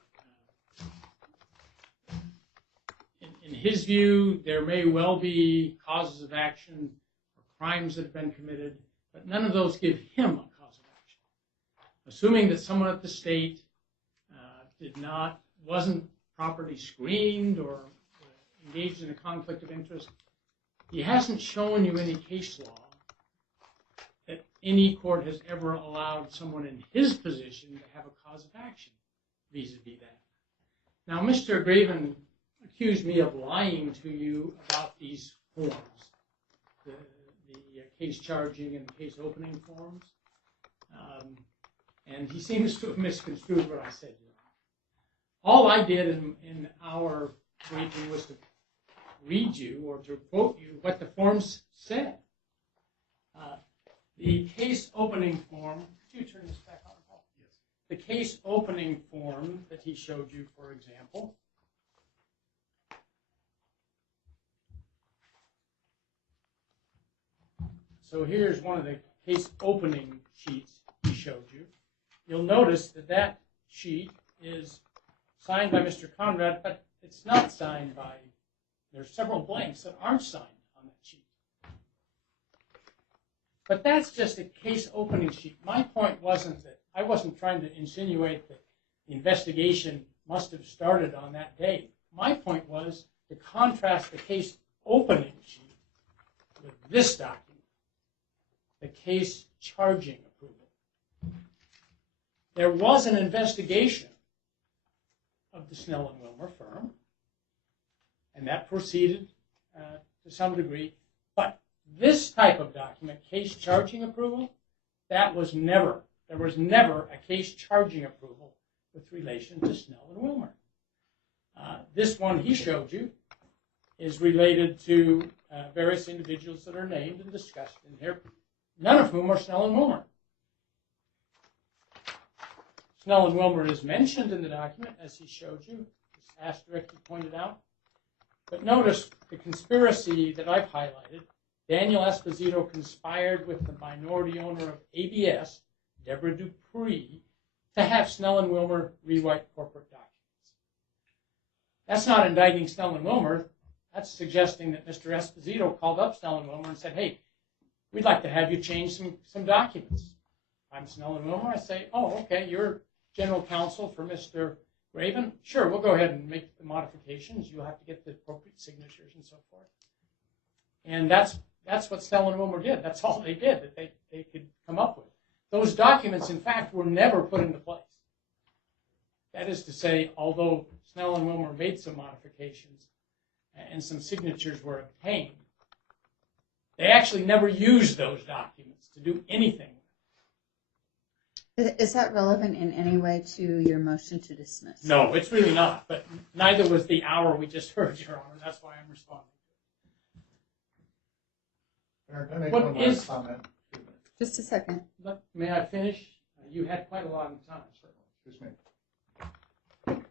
In his view, there may well be causes of action or crimes that have been committed, but none of those give him a cause of action. Assuming that someone at the state wasn't properly screened or engaged in a conflict of interest, he hasn't shown you any case law that any court has ever allowed someone in his position to have a cause of action vis-a-vis that. Now, Mr. Graven accused me of lying to you about these forms, the case charging and the case opening forms, and he seems to have misconstrued what I said. All I did in our briefing was to read you or to quote you what the forms said. The case opening form, could you turn this back on, Paul? Yes. The case opening form that he showed you, for example, so here's one of the case opening sheets he showed you. You'll notice that that sheet is signed by Mr. Conrad, but it's not signed by, there's several blanks that aren't signed on that sheet. But that's just a case opening sheet. My point wasn't that, I wasn't trying to insinuate that the investigation must have started on that day. My point was to contrast the case opening sheet with this document, the case charging approval. There was an investigation of the Snell and Wilmer firm, and that proceeded to some degree. But this type of document, case charging approval, that was never, there was never a case charging approval with relation to Snell and Wilmer. This one he showed you is related to various individuals that are named and discussed in here, none of whom are Snell and Wilmer. Snell and Wilmer is mentioned in the document, as he showed you, as asterisk pointed out. But notice the conspiracy that I've highlighted. Daniel Esposito conspired with the minority owner of ABS, Deborah Dupree, to have Snell and Wilmer rewrite corporate documents. That's not indicting Snell and Wilmer. That's suggesting that Mr. Esposito called up Snell and Wilmer and said, hey, we'd like to have you change some documents. I'm Snell and Wilmer. I say, oh, okay, you're general counsel for Mr. Raven. Sure, we'll go ahead and make the modifications. You'll have to get the appropriate signatures and so forth. And that's what Snell and Wilmer did. That's all they did that they could come up with. Those documents, in fact, were never put into place. That is to say, although Snell and Wilmer made some modifications and some signatures were obtained, they actually never used those documents to do anything. Is that relevant in any way to your motion to dismiss? No, it's really not. But neither was the hour we just heard, Your Honor. That's why I'm responding. Can I make What one is- last comment? Just a second. But may I finish? You had quite a lot of time, sir. Excuse me.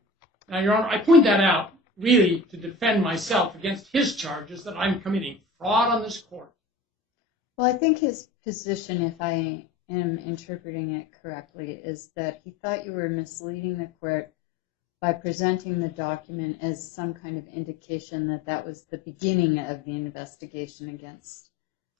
Now, Your Honor, I point that out really to defend myself against his charges that I'm committing fraud on this court. Well, I think his position, if I am interpreting it correctly, is that he thought you were misleading the court by presenting the document as some kind of indication that that was the beginning of the investigation against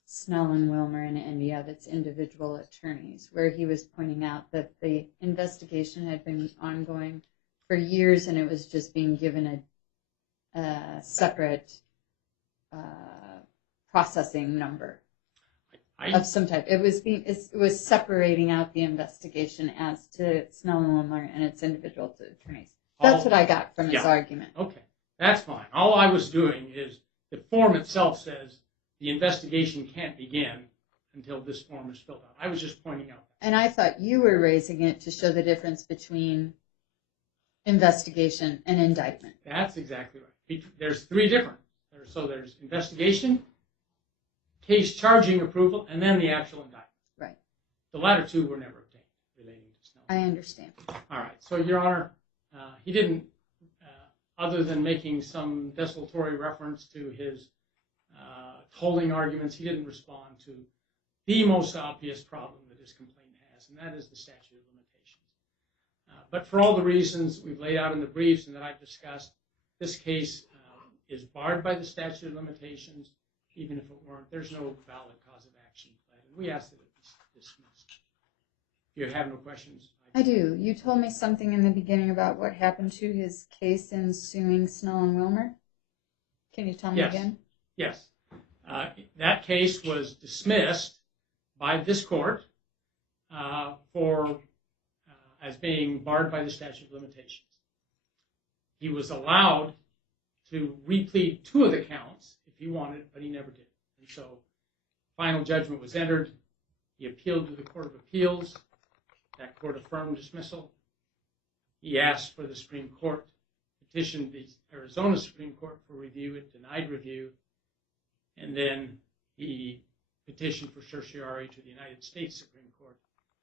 Snell and Wilmer and any of its individual attorneys, where he was pointing out that the investigation had been ongoing for years and it was just being given a separate processing number of some type. It was separating out the investigation as to Snell and Wilmer and its individual attorneys. That's what I got from his argument. Okay, that's fine. All I was doing is the form itself says the investigation can't begin until this form is filled out. I was just pointing out that. And I thought you were raising it to show the difference between investigation and indictment. That's exactly right. There's three different. So there's investigation, case charging approval, and then the actual indictment. Right. The latter two were never obtained relating to Snell. I understand. All right. So, Your Honor, he didn't, other than making some desultory reference to his tolling arguments, he didn't respond to the most obvious problem that his complaint has, and that is the statute of limitations. But for all the reasons we've laid out in the briefs and that I've discussed, this case is barred by the statute of limitations, even if it weren't. There's no valid cause of action. And we ask that it be dismissed. If you have no questions. I do. You told me something in the beginning about what happened to his case in suing Snell and Wilmer. Can you tell me again? Yes. That case was dismissed by this court as being barred by the statute of limitations. He was allowed to replead two of the counts if he wanted, but he never did. And so final judgment was entered. He appealed to the Court of Appeals. That court affirmed dismissal. He asked for the Supreme Court, petitioned the Arizona Supreme Court for review. It denied review. And then he petitioned for certiorari to the United States Supreme Court.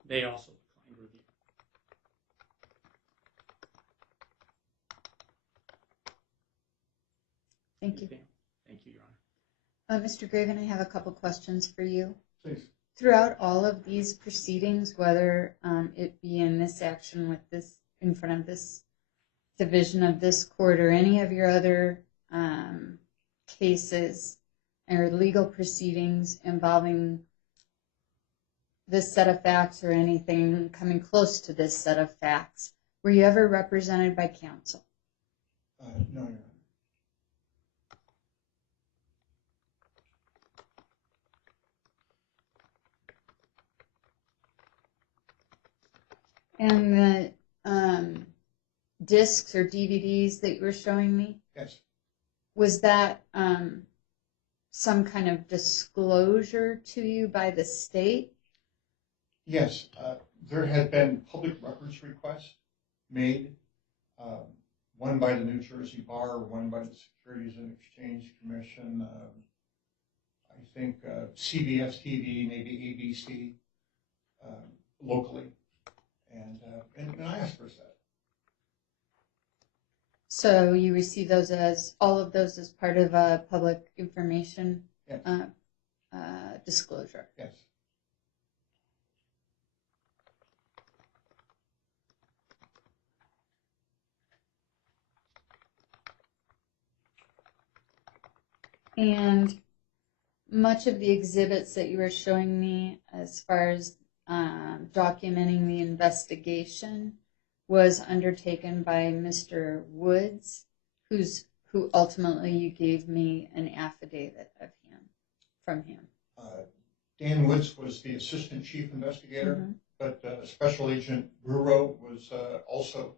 They also declined review. Thank you. Thank you, Your Honor. Mr. Graven, I have a couple questions for you. Please. Throughout all of these proceedings, whether it be in this action with this in front of this division of this court or any of your other cases or legal proceedings involving this set of facts or anything coming close to this set of facts, were you ever represented by counsel? No, Your Honor. And the discs or DVDs that you were showing me, Yes. was that some kind of disclosure to you by the state? Yes. There had been public records requests made, one by the New Jersey Bar, one by the Securities and Exchange Commission, I think CBS TV, maybe ABC, locally, and I asked for a set. So you receive those as, all of those as part of a public information Yes. Disclosure? Yes. And much of the exhibits that you were showing me as far as documenting the investigation was undertaken by Mr. Woods, who ultimately you gave me an affidavit of him, from him. Dan Woods was the assistant chief investigator, but Special Agent Ruro was also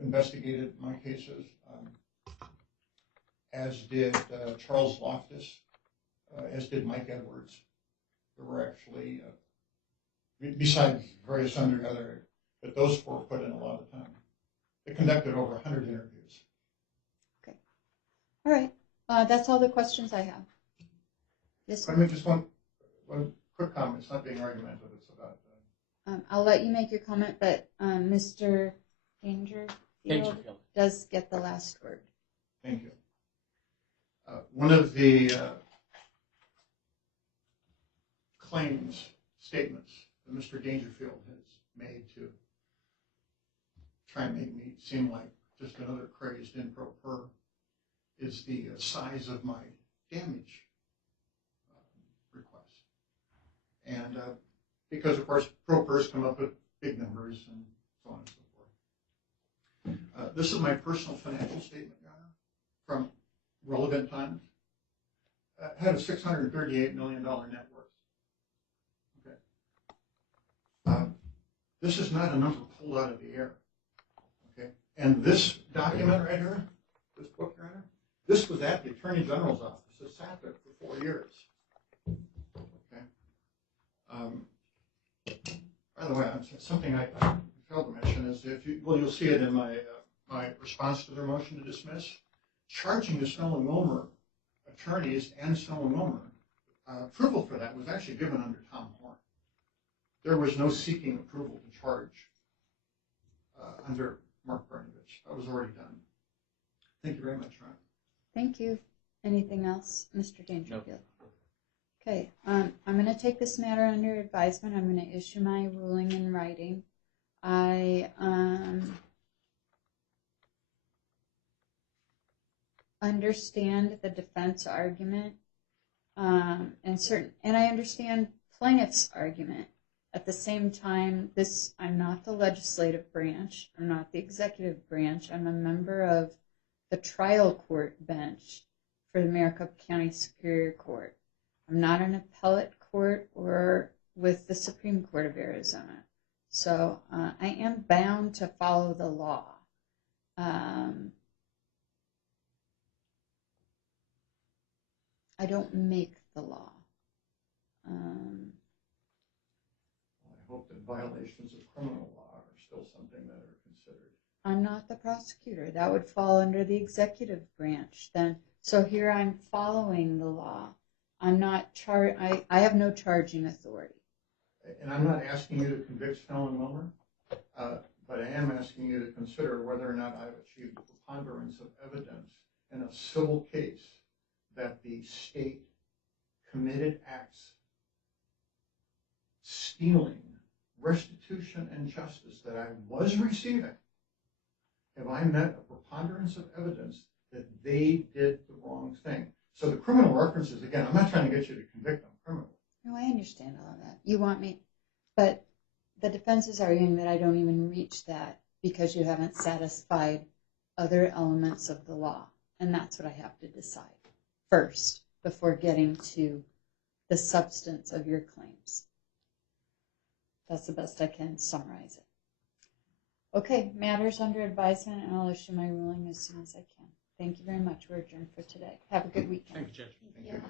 investigated my cases, as did Charles Loftus, as did Mike Edwards. There were actually, besides various other, but those four put in a lot of time. They conducted over 100 interviews. Okay. All right. That's all the questions I have. Yes, sir. I mean, just one quick comment. It's not being argumentative. It's about. I'll let you make your comment, but Mr. Dangerfield does get the last word. Thank you. One of the statements that Mr. Dangerfield has made to try and make me seem like just another crazed improper is the size of my damage request. And because, of course, propers come up with big numbers and so on and so forth. This is my personal financial statement, Your Honor, from relevant times. Had a $638 million net worth. Okay. This is not a number pulled out of the air. Okay. And this document right here, this book, Your Honor, this was at the Attorney General's office. It sat there for 4 years. Okay. By the way, something I failed to mention is you'll see it in my response to their motion to dismiss. Charging the Snow and Wilmer attorneys and Snow and Wilmer, approval for that was actually given under Tom Horn. There was no seeking approval to charge under Mark Brnovich. That was already done. Thank you very much, Ron. Thank you. Anything else, Mr. Dangerfield? No. Okay, I'm going to take this matter under advisement. I'm going to issue my ruling in writing. I understand the defense argument, and I understand plaintiff's argument. At the same time, I'm not the legislative branch. I'm not the executive branch. I'm a member of the trial court bench for the Maricopa County Superior Court. I'm not an appellate court or with the Supreme Court of Arizona. So I am bound to follow the law. I don't make the law. I hope that violations of criminal law are still something that are considered. I'm not the prosecutor. That would fall under the executive branch then. So here I'm following the law. I'm not I have no charging authority. And I'm not asking you to convict Snow and Wilmer, but I am asking you to consider whether or not I've achieved a preponderance of evidence in a civil case that the state committed acts stealing restitution and justice that I was receiving. Have I met a preponderance of evidence that they did the wrong thing? So the criminal references, again, I'm not trying to get you to convict them criminally. No, I understand all of that. You want me, but the defense is arguing that I don't even reach that because you haven't satisfied other elements of the law. And that's what I have to decide first before getting to the substance of your claims. That's the best I can summarize it. Okay, matters under advisement, and I'll issue my ruling as soon as I can. Thank you very much. We're adjourned for today. Have a good weekend. Thank you, Judge. Thank you.